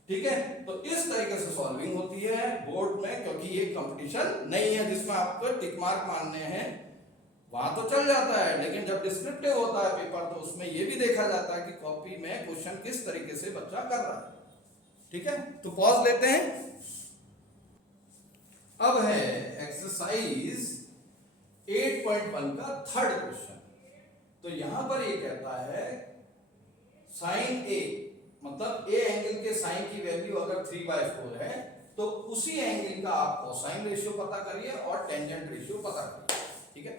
ठीक है, तो इस तरीके से सॉल्विंग होती है बोर्ड में, क्योंकि ये कंपटीशन नहीं है जिसमें आपको टिक मार्क मानने हैं, वहां तो चल जाता है, लेकिन जब डिस्क्रिप्टिव होता है पेपर तो उसमें ये भी देखा जाता है कि कॉपी में क्वेश्चन किस तरीके से बच्चा कर रहा है। ठीक है, तो पॉज लेते हैं। अब है एक्सरसाइज 8.1 का थर्ड क्वेश्चन। तो यहां पर ये कहता है साइन ए, मतलब ए एंगल के साइन की वैल्यू अगर 3/4 है तो उसी एंगल का आप कोसाइन रेशियो पता करिए और टेंजेंट रेशियो पता करिए। ठीक है,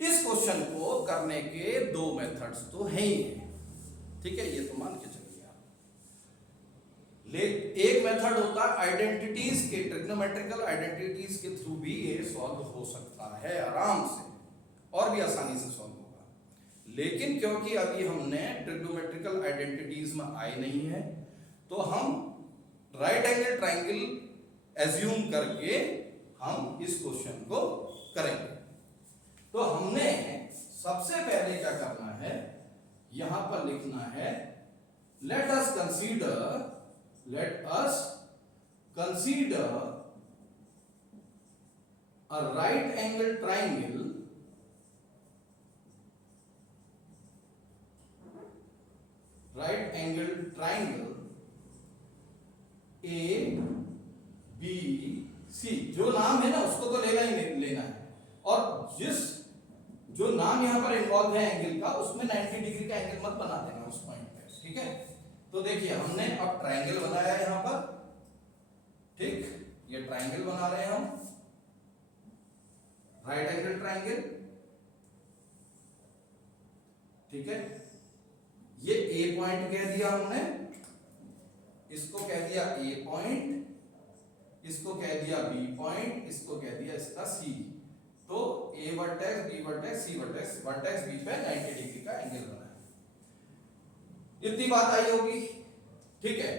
इस क्वेश्चन को करने के दो मेथड्स तो हैं ही हैं। ठीक है, ये तो मान के चलिए आप। एक मेथड होता है आइडेंटिटीज के, ट्रिग्नोमेट्रिकल आइडेंटिटीज के थ्रू भी ये सॉल्व हो सकता है आराम से, और भी आसानी से सॉल्व होगा। लेकिन क्योंकि अभी हमने ट्रिग्नोमेट्रिकल आइडेंटिटीज में आए नहीं है तो हम राइट एंगल ट्राइंगल एज्यूम करके हम इस क्वेश्चन को करेंगे। तो हमने सबसे पहले क्या करना है, यहां पर लिखना है let us consider a right angle triangle A B C. जो नाम है ना उसको तो लेना ही लेना है, और जो नाम यहां पर इन्वॉल्व है एंगल का, उसमें 90 डिग्री का एंगल मत बना देना उस पॉइंट पे। ठीक है, तो देखिए हमने अब ट्राइंगल बनाया है यहां पर। ठीक, ये ट्राइंगल बना रहे हैं हम, राइट एंगल ट्राइंगल। ठीक है, ये ए पॉइंट कह दिया हमने, इसको कह दिया ए पॉइंट, इसको कह दिया बी पॉइंट, इसको कह दिया इसका सी। तो ए वर्टेक्स, बी वर्टेक्स, सी वर्टेक्स, वर्टेक्स बी पे 90 डिग्री का एंगल बना है। इतनी बात आई होगी। ठीक है,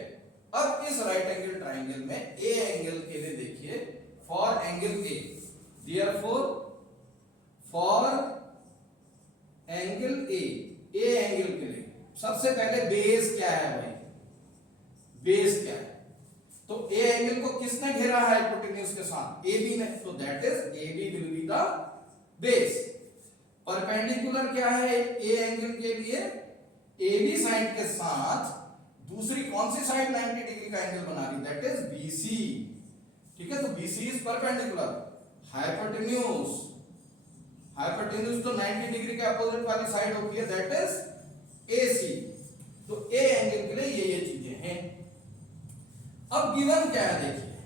अब इस राइट एंगल ट्राइंगल में ए एंगल के लिए देखिए, for angle A, therefore for angle A angle के लिए सबसे पहले बेस क्या है भाई, बेस क्या है? तो ए एंगल को किसने घेरा है हाइपोटेन्यूज के साथ? ए बी ने, तो that is A B will be the base. Perpendicular क्या है ए एंगल के लिए? ए बी साइड के साथ दूसरी कौन सी साइड 90 डिग्री का एंगल बना रही? That is B C. ठीक है, तो B C is perpendicular. Hypotenuse, hypotenuse तो 90 डिग्री के अपोजिट वाली साइड होती है, दैट इज ए सी। तो ए एंगल के लिए ये चीजें हैं। अब गिवन क्या है देखिए,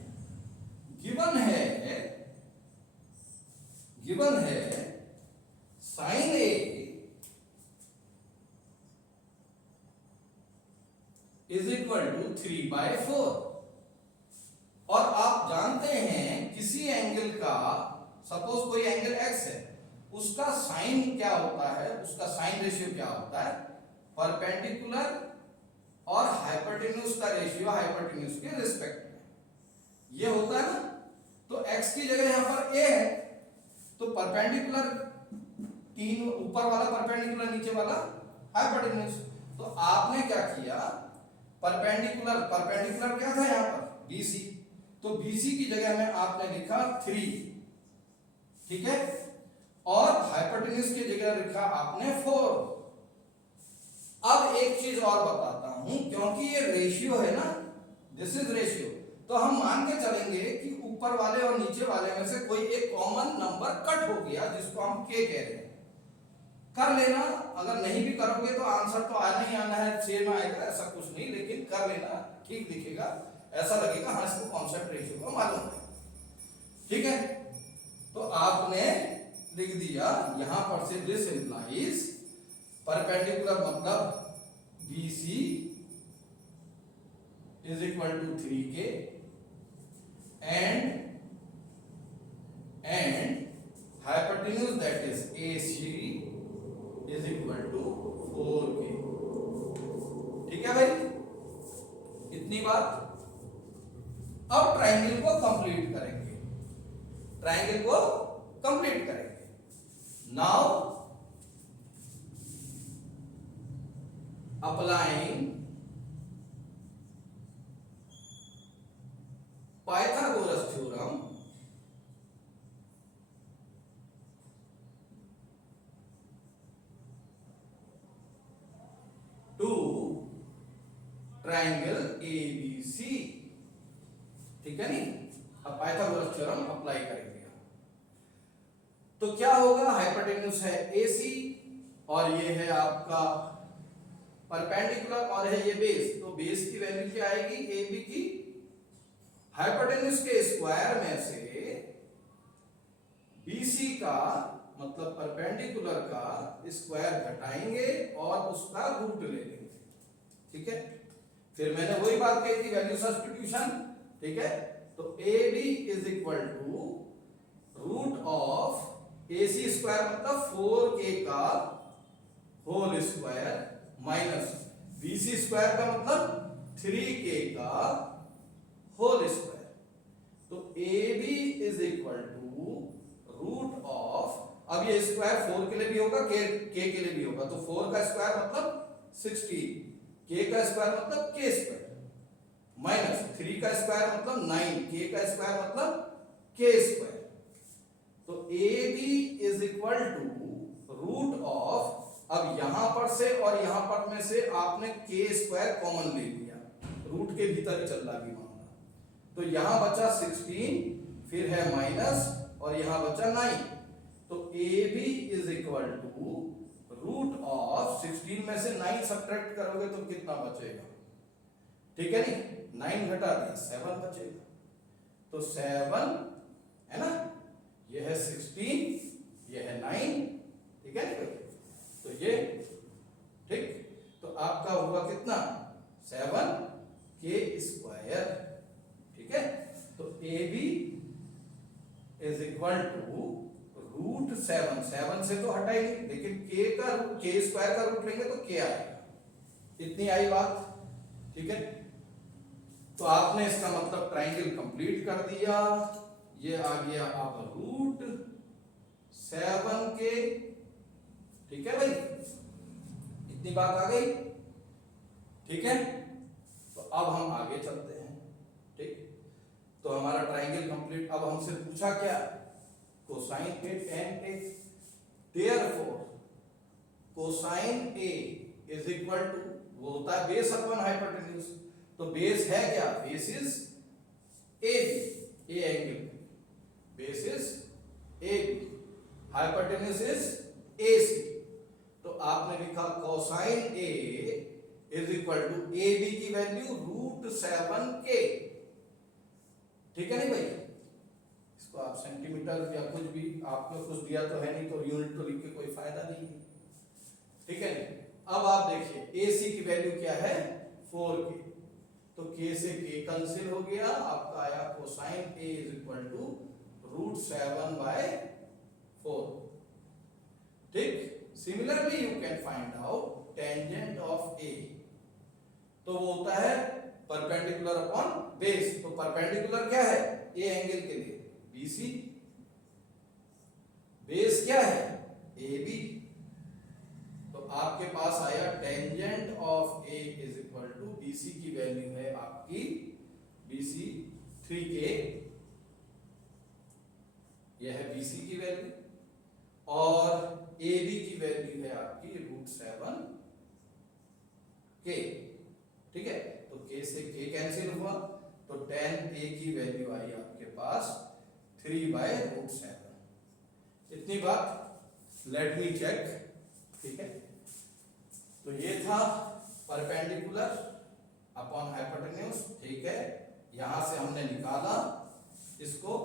गिवन है sine A is equal to 3/4। और आप जानते हैं किसी एंगल का, सपोज कोई एंगल एक्स है, उसका साइन क्या होता है, उसका साइन रेशियो क्या होता है? परपेंडिकुलर और हाइपोटेन्यूज का रेशियो हाइपोटेन्यूज के रिस्पेक्ट में ये होता है ना। तो x की जगह यहां पर a है, तो परपेंडिकुलर तीन, ऊपर वाला परपेंडिकुलर, नीचे वाला हाइपोटेन्यूज। तो आपने क्या किया, परपेंडिकुलर क्या था यहां पर? BC। तो BC की जगह में आपने लिखा 3, ठीक है, और हाइपोटेन्यूज की जगह लिखा आपने 4। अब एक चीज और बताता हूं, क्योंकि ये रेशियो है ना, दिस इज रेशियो, तो हम मान के चलेंगे कि ऊपर वाले और नीचे वाले में से कोई एक कॉमन नंबर कट हो गया, जिसको हम k कह रहे हैं। कर लेना, अगर नहीं भी करोगे तो आंसर तो आना ही आना है, सेम आएगा, ऐसा कुछ नहीं, लेकिन कर लेना, ठीक दिखेगा, ऐसा लगेगा हाँ इसको कॉन्सेप्ट रेशियो का मालूम है। ठीक है, तो आपने लिख दिया यहां पर से दिस इंप्लाइज परपेंडिकुलर मतलब BC is equal to 3k and hypotenuse that is AC is equal to 4k। इतनी बात। अब ट्राइंगल को कंप्लीट करेंगे, ट्राइंगल को कंप्लीट करेंगे। Now applying Pythagoras theorem to triangle ABC, ठीक है नहीं। अब पाइथागोरस थ्योरम अप्लाई करेंगे तो क्या होगा, हाइपोटेन्यूज है AC और ये है आपका परपेंडिकुलर और है ये बेस, तो बेस की वैल्यू क्या आएगी, AB की हाइपोटेन्यूज के स्क्वायर में से BC का मतलब परपेंडिकुलर का स्क्वायर घटाएंगे और उसका रूट ले लेंगे, ठीक है। फिर मैंने वही बात कही थी, वैल्यू सब्स्टिट्यूशन, ठीक है। तो AB is equal to root of AC square मतलब 4K का whole square minus BC square का मतलब 3K का होल स्क्वायर। तो AB is equal to root of, अब ये स्क्वायर 4 के लिए भी होगा, K के लिए भी होगा, तो 4 का स्क्वायर मतलब 16, K का स्क्वायर मतलब K स्क्वायर माइनस 3 का स्क्वायर मतलब 9, K का स्क्वायर मतलब K स्क्वायर। तो AB is equal to root of, अब यहां पर से और यहां पर में से आपने K स्क्वायर कॉमन ले लिया, रूट के भीतर ही चल रहा है मामला, तो यहां बचा 16, फिर है माइनस और यहां बचा 9, तो AB is equal to root of 16 में से 9 सब्ट्रैक्ट करोगे तो कितना बचेगा, ठीक है नहीं, 9 घटा दिया 7 बचेगा, तो 7 है ना, ये है 16, ये है 9, ठीक है नहीं, तो ये ठीक, तो आपका हुआ कितना 7K स्क्वायर, ठीक है। तो AB is equal to root 7 से तो हटा ही नहीं, लेकिन K स्क्वायर का रूट लेंगे तो K आएगा, इतनी आई बात, ठीक है। तो आपने इसका मतलब ट्राइंगल कंप्लीट कर दिया, ये आ गया अब रूट 7K, ठीक है भाई, इतनी बात आ गई, ठीक है। तो अब हम आगे चलते हैं, ठीक। तो हमारा ट्राइंगल कंप्लीट, अब हमसे पूछा क्या, cosine A tan A, therefore cosine A is equal to, वो होता है बेस अपॉन हाइपोटेन्यूज, तो बेस है क्या, base is AB, A angle, base is AB, hypotenuse is AC, तो आपने लिखा cosine A is equal to AB की वैल्यू रूट 7K, ठीक है नहीं भाई, इसको आप सेंटीमीटर या कुछ भी, आपको कुछ दिया तो है नहीं तो यूनिट तो लिख के कोई फायदा नहीं है, ठीक है नहीं। अब आप देखिए AC की वैल्यू क्या है 4K, तो K से K कैंसिल हो गया, आपका आया cosine A is equal to root 7/4, ठीक। Similarly you can find out tangent of A, तो वो होता है परपेंडिकुलर अपॉन बेस, तो परपेंडिकुलर क्या है A एंगल के लिए BC, बेस क्या है AB, तो आपके पास आया tangent of A is equal to BC की वैल्यू है आपकी BC 3K, यह है BC की वैल्यू, और AB की वैल्यू है आपकी रूट 7K, ठीक है। तो K से K कैंसिल हुआ, तो tan A की वैल्यू आई आपके पास 3/√7, इतनी बात। लेट मी चेक, ठीक है। तो ये था परपेंडिकुलर अपॉन हाइपोटेन्यूज, ठीक है। यहां से हमने निकाला इसको,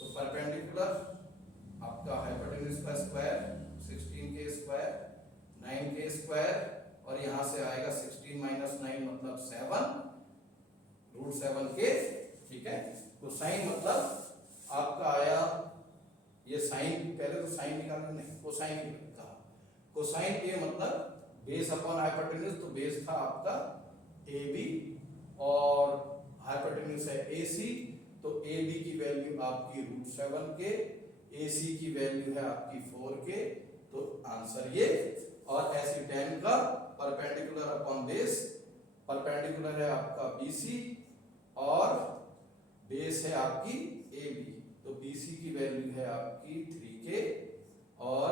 तो परपेंडिकुलर आपका हाइपोटेन्यूज का square 16K square 9K square, और यहां से आएगा 16 माइनस 9 मतलब 7√7K, ठीक है। तो साइन मतलब आपका आया, ये साइन पहले तो साइन निकालना नहीं, कोसाइन था, कोसाइन A मतलब बेस अपॉन हाइपोटेन्यूज, तो बेस था आपका AB और हाइपोटेन्यूज है AC, तो AB की वैल्यू आपकी √7K, AC की वैल्यू है आपकी 4K, तो आंसर ये। और ऐसी tan का परपेंडिकुलर अपॉन बेस, परपेंडिकुलर है आपका BC और बेस है आपकी AB, तो BC की वैल्यू है आपकी 3K और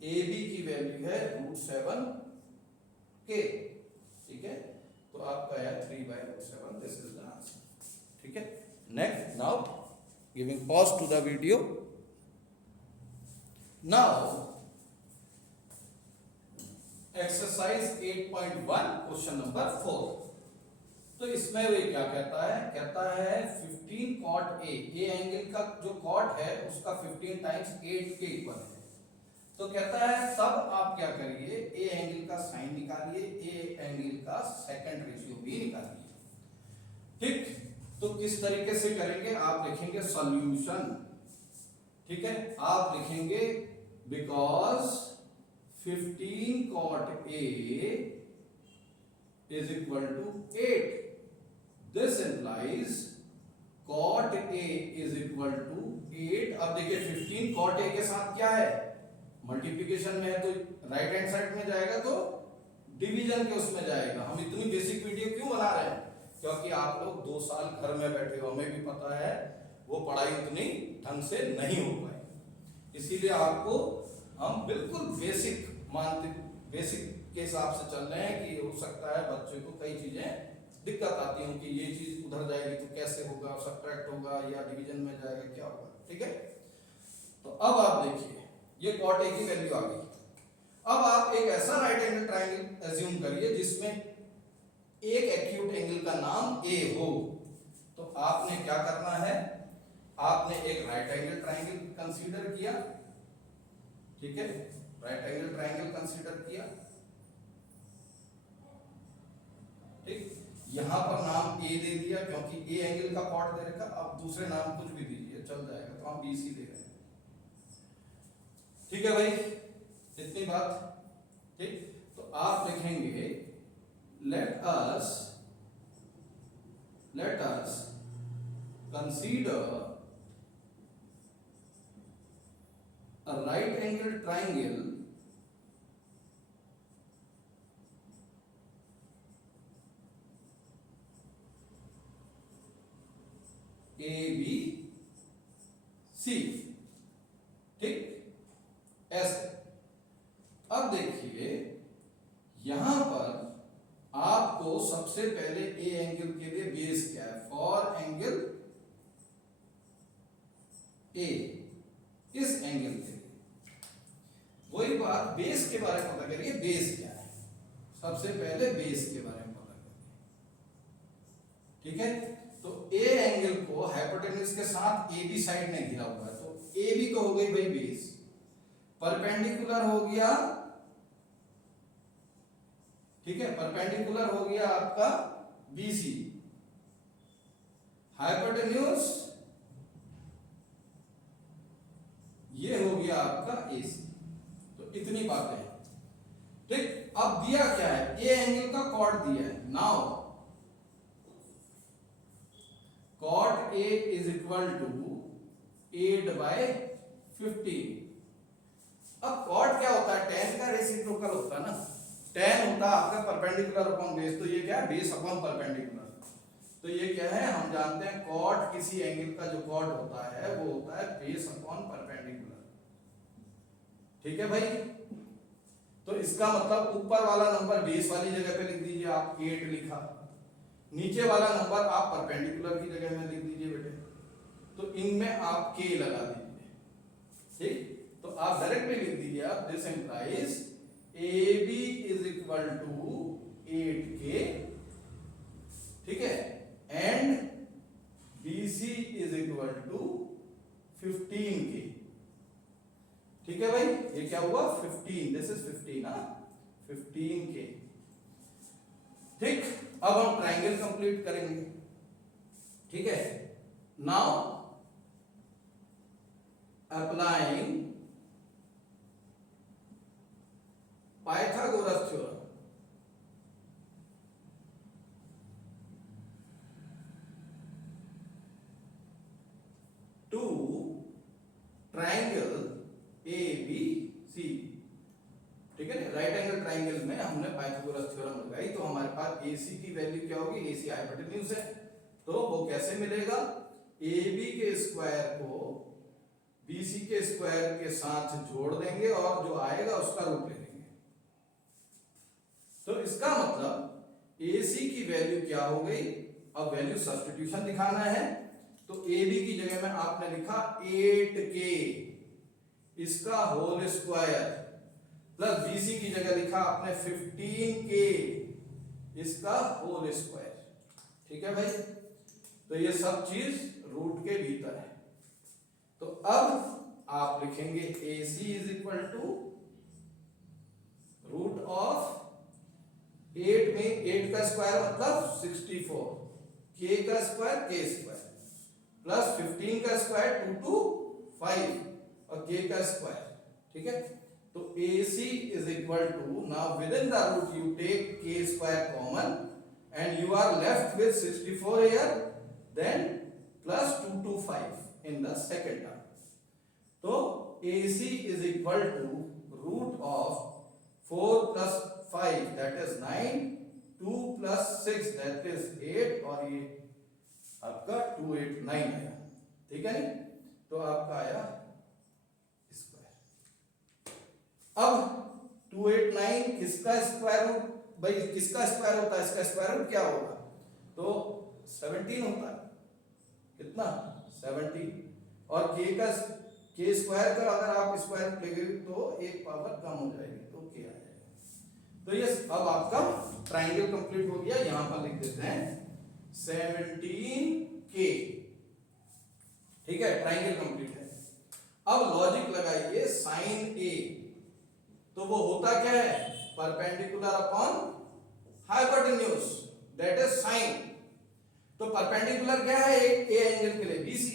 AB की वैल्यू है √7K। ठीक है, तो आपका है 3/√7, दिस इज द आंसर। ठीक है, next, now giving pause to the video. Now exercise 8.1 question number 4। तो इसमें वे क्या कहता है 15 cot A एंगल का जो कॉट है उसका 15 टाइम्स 8 के इक्वल है। तो कहता है तब आप क्या करिए, ए एंगल का साइन निकालिए, ए एंगल का सेकंड रेशियो भी निकालिए। ठीक, तो किस तरीके से करेंगे, आप लिखेंगे सॉल्यूशन। ठीक है, आप लिखेंगे because 15 cot A is equal to 8, this implies cot A is equal to 8। अब देखिए 15 cot A के साथ क्या है, मल्टीप्लिकेशन में है तो राइट हैंड साइड में जाएगा, तो डिवीजन के उसमें जाएगा। हम इतनी बेसिक वीडियो क्यों बना रहे हैं, क्योंकि आप लोग 2 साल घर में बैठे हो, हमें भी पता है वो पढ़ाई उतनी ढंग से नहीं हो पाई, इसीलिए आपको हम बिल्कुल बेसिक मानते, बेसिक के हिसाब से चल रहे हैं कि हो सकता है बच्चे को कई चीजें दिक्कत आती हो कि ये चीज उधर जाएगी तो कैसे होगा, सब्ट्रैक्ट होगा या डिवीजन में जाएगा, क्या होगा। ठीक है, तो अब आप देखिए ये cot A की वैल्यू आ गई। अब आप एक ऐसा राइट एंगल ट्रायंगल एज्यूम करिए जिसमें एक एक्यूट एंगल का नाम A हो। तो आपने क्या करना है, आपने एक राइट एंगल ट्रायंगल कंसीडर किया। ठीक है, राइट एंगल ट्रायंगल कंसीडर किया। ठीक, यहां पर नाम A दे दिया क्योंकि A एंगल का कॉट दे रखा, अब दूसरे नाम कुछ भी दीजिए चल जाएगा, तो हम BC दे रहे हैं। ठीक है भाई, इतनी बात। ठीक, तो आप लिखेंगे late us consider a right angled triangle ABC। ठीक, ऐसे। अब देखिए यहां पर आपको सबसे पहले ए एंगल के लिए बेस क्या है, फॉर एंगल ए, इस एंगल के लिए वही बात, बेस के बारे में पता करिए, बेस क्या है, सबसे पहले बेस के बारे में पता करिए। ठीक है, तो ए एंगल को हाइपोटेन्यूज के साथ ए बी साइड में घिरा हुआ है, तो ए बी तो हो गई भाई बेस, परपेंडिकुलर हो गया। ठीक है, परपेंडिकुलर हो गया आपका BC, हाइपोटेन्यूज ये हो गया आपका AC। तो इतनी बातें हैं। ठीक, अब दिया क्या है, ए एंगल का कॉट दिया है। Now cot A is equal to 8/15। अब cot क्या होता है, tan का रेसिप्रोकल होता है ना, tan होता है आपका परपेंडिकुलर अपॉन बेस, तो ये क्या है, बेस अपॉन परपेंडिकुलर। तो ये क्या है, हम जानते हैं cot किसी एंगल का जो cot होता है वो होता है बेस अपॉन परपेंडिकुलर। ठीक है भाई, तो इसका मतलब ऊपर वाला नंबर बेस वाली जगह पे लिख दीजिए, आप 8 लिखा, नीचे वाला नंबर आप परपेंडिकुलर की जगह में लिख दीजिए बेटे, तो इनमें आप K लगा दीजिए। ठीक, तो आप डायरेक्टली लिख दीजिए, आप this implies AB is equal to 8K। ठीक है, and BC is equal to 15K। ठीक है भाई, ये क्या हुआ 15, दिस इज 15 ना, 15K। ठीक, अब हम ट्रायंगल कंप्लीट करेंगे। ठीक है, now applying Pythagoras theorem. Triangle ABC, ठीक है ना, राइट एंगल ट्राइंगल में हमने पाइथागोरस थ्योरम लगाई, तो हमारे पास AC की वैल्यू क्या होगी, AC हाइपोटेन्यूज है, तो वो कैसे मिलेगा, AB के स्क्वायर को BC के स्क्वायर के साथ जोड़ देंगे और जो आएगा उसका रूट ले लेंगे। तो इसका मतलब AC की वैल्यू क्या हो गई, अब वैल्यू सब्स्टिट्यूशन दिखाना है, तो AB की जगह में आपने लिखा 8K इसका होल स्क्वायर, प्लस BC की जगह लिखा आपने 15K इसका होल स्क्वायर, ठीक है भाई। तो ये सब चीज रूट के भीतर है। तो अब आप लिखेंगे AC is equal to root of 8 में 8 का स्क्वायर मतलब 64, K का स्क्वायर K स्क्वायर, प्लस 15 का स्क्वायर 2 to 5 और K का स्क्वायर, ठीक है। तो AC is equal to, now within the root you take K square common and you are left with 64 here, then plus 2 to 5 in the second term. So AC is equal to root of 4 plus 5 that is 9, 2 plus 6 that is 8 और ये आपका 289 आया, ठीक है नहीं, तो आपका आया स्क्वायर। अब 289 किसका स्क्वायर रूट, भाई किसका स्क्वायर होता है, इसका स्क्वायर रूट क्या होगा, तो 17 होता है, कितना 17, और के स्क्वायर का अगर आप स्क्वायर रूट लेंगे तो एक पावर कम हो जाएगी, तो के आ जाएगा। तो ये अब आपका ट्राइंगल कंप्लीट हो गया, यहां पर लिख देते हैं 17K, ठीक है, ट्राइंगल कंप्लीट है। अब लॉजिक लगाइए साइन A, तो वो होता क्या है, perpendicular upon hypotenuse that is sine. तो परपेंडिकुलर क्या है, एक ए एंगल के लिए BC,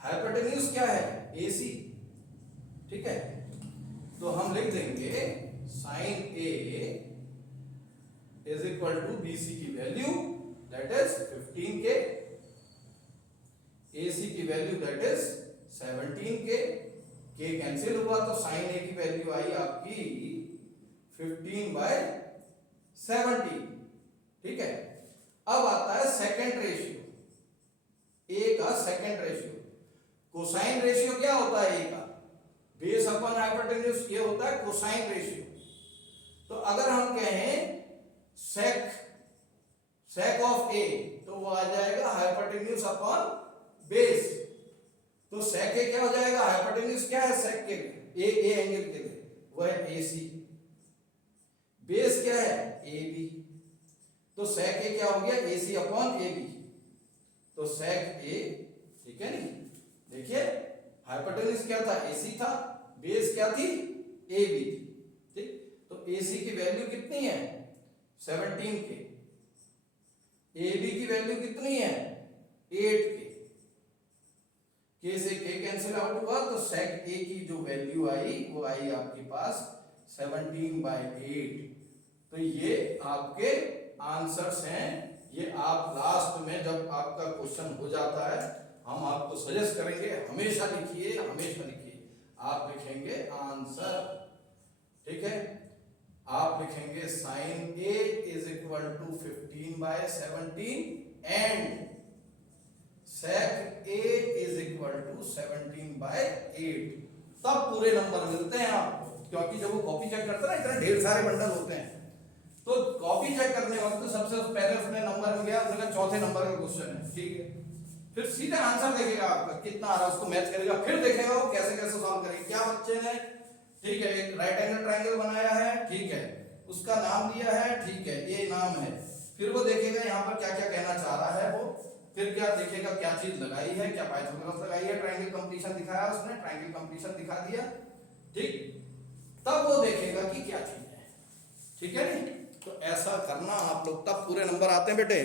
हाइपोटेन्यूज क्या है AC, ठीक है। तो हम लिख देंगे sine A is equal to BC की value that is 15K, AC की value that is 17K, K cancel हुआ तो साइन A की वैल्यू आई आपकी 15/17, ठीक है। अब आता है सेकंड रेशियो, A का सेकंड रेशियो, कोसाइन रेशियो क्या होता है A का, बेस अपॉन हाइपोटेन्यूज, ये होता है कोसाइन रेशियो। तो अगर हम कहें सेक ऑफ A, तो वो आ जाएगा हाइपोटेन्यूज अपॉन बेस, तो सेक A क्या हो जाएगा, हाइपोटेन्यूज क्या है सेक के लिए, ए एंगल के लिए वो है AC, बेस क्या है AB, तो सेक A क्या हो गया AC अपॉन AB, तो सेक A, ठीक है नहीं, देखिए हाइपोटेन्यूज क्या था AC था, बेस क्या थी AB थी, ठीक। तो AC की वैल्यू कितनी है 17K, AB की वैल्यू कितनी है 8K, K से K कैंसिल आउट हुआ तो सेक A की जो वैल्यू आई वो आई आपके पास 17/8। तो ये आपके आंसर्स हैं, ये आप लास्ट में जब आपका क्वेश्चन हो जाता है हम आपको सजेस्ट करेंगे, हमेशा लिखिए, हमेशा लिखिए, आप लिखेंगे आंसर, ठीक है, आप लिखेंगे sine A is equal to 15/17 and sec A is equal to 17/8, तब पूरे नंबर मिलते हैं आपको। क्योंकि जब वो कॉपी चेक करता है ना, इतने ढेर सारे बंडल होते हैं, तो कॉपी चेक करने वक्त सबसे पहले उसने नंबर में गया, उसने कहा चौथे नंबर का क्वेश्चन है, ठीक है, फिर सीधे आंसर देखेगा आपका कितना आ रहा है, उसको मैच करेगा, फिर देखेगा वो कैसे कैसे सॉल्व करेंगे, क्या बच्चे ने, ठीक है, एक राइट एंगल ट्रायंगल बनाया है, ठीक है, उसका नाम दिया है, ठीक है, ये नाम है, फिर वो देखेगा यहाँ पर क्या क्या कहना चाह रहा है वो, फिर क्या देखेगा क्या चीज लगाई है, क्या पाइथागोरस लगाई है, ट्रायंगल कंप्लीशन दिखाया उसने, ट्रायंगल कंप्लीशन दिखा दिया, ठीक, तब वो देखेगा कि क्या चीज है, ठीक है नी। तो ऐसा करना आप लोग, तब पूरे नंबर आते हैं बेटे।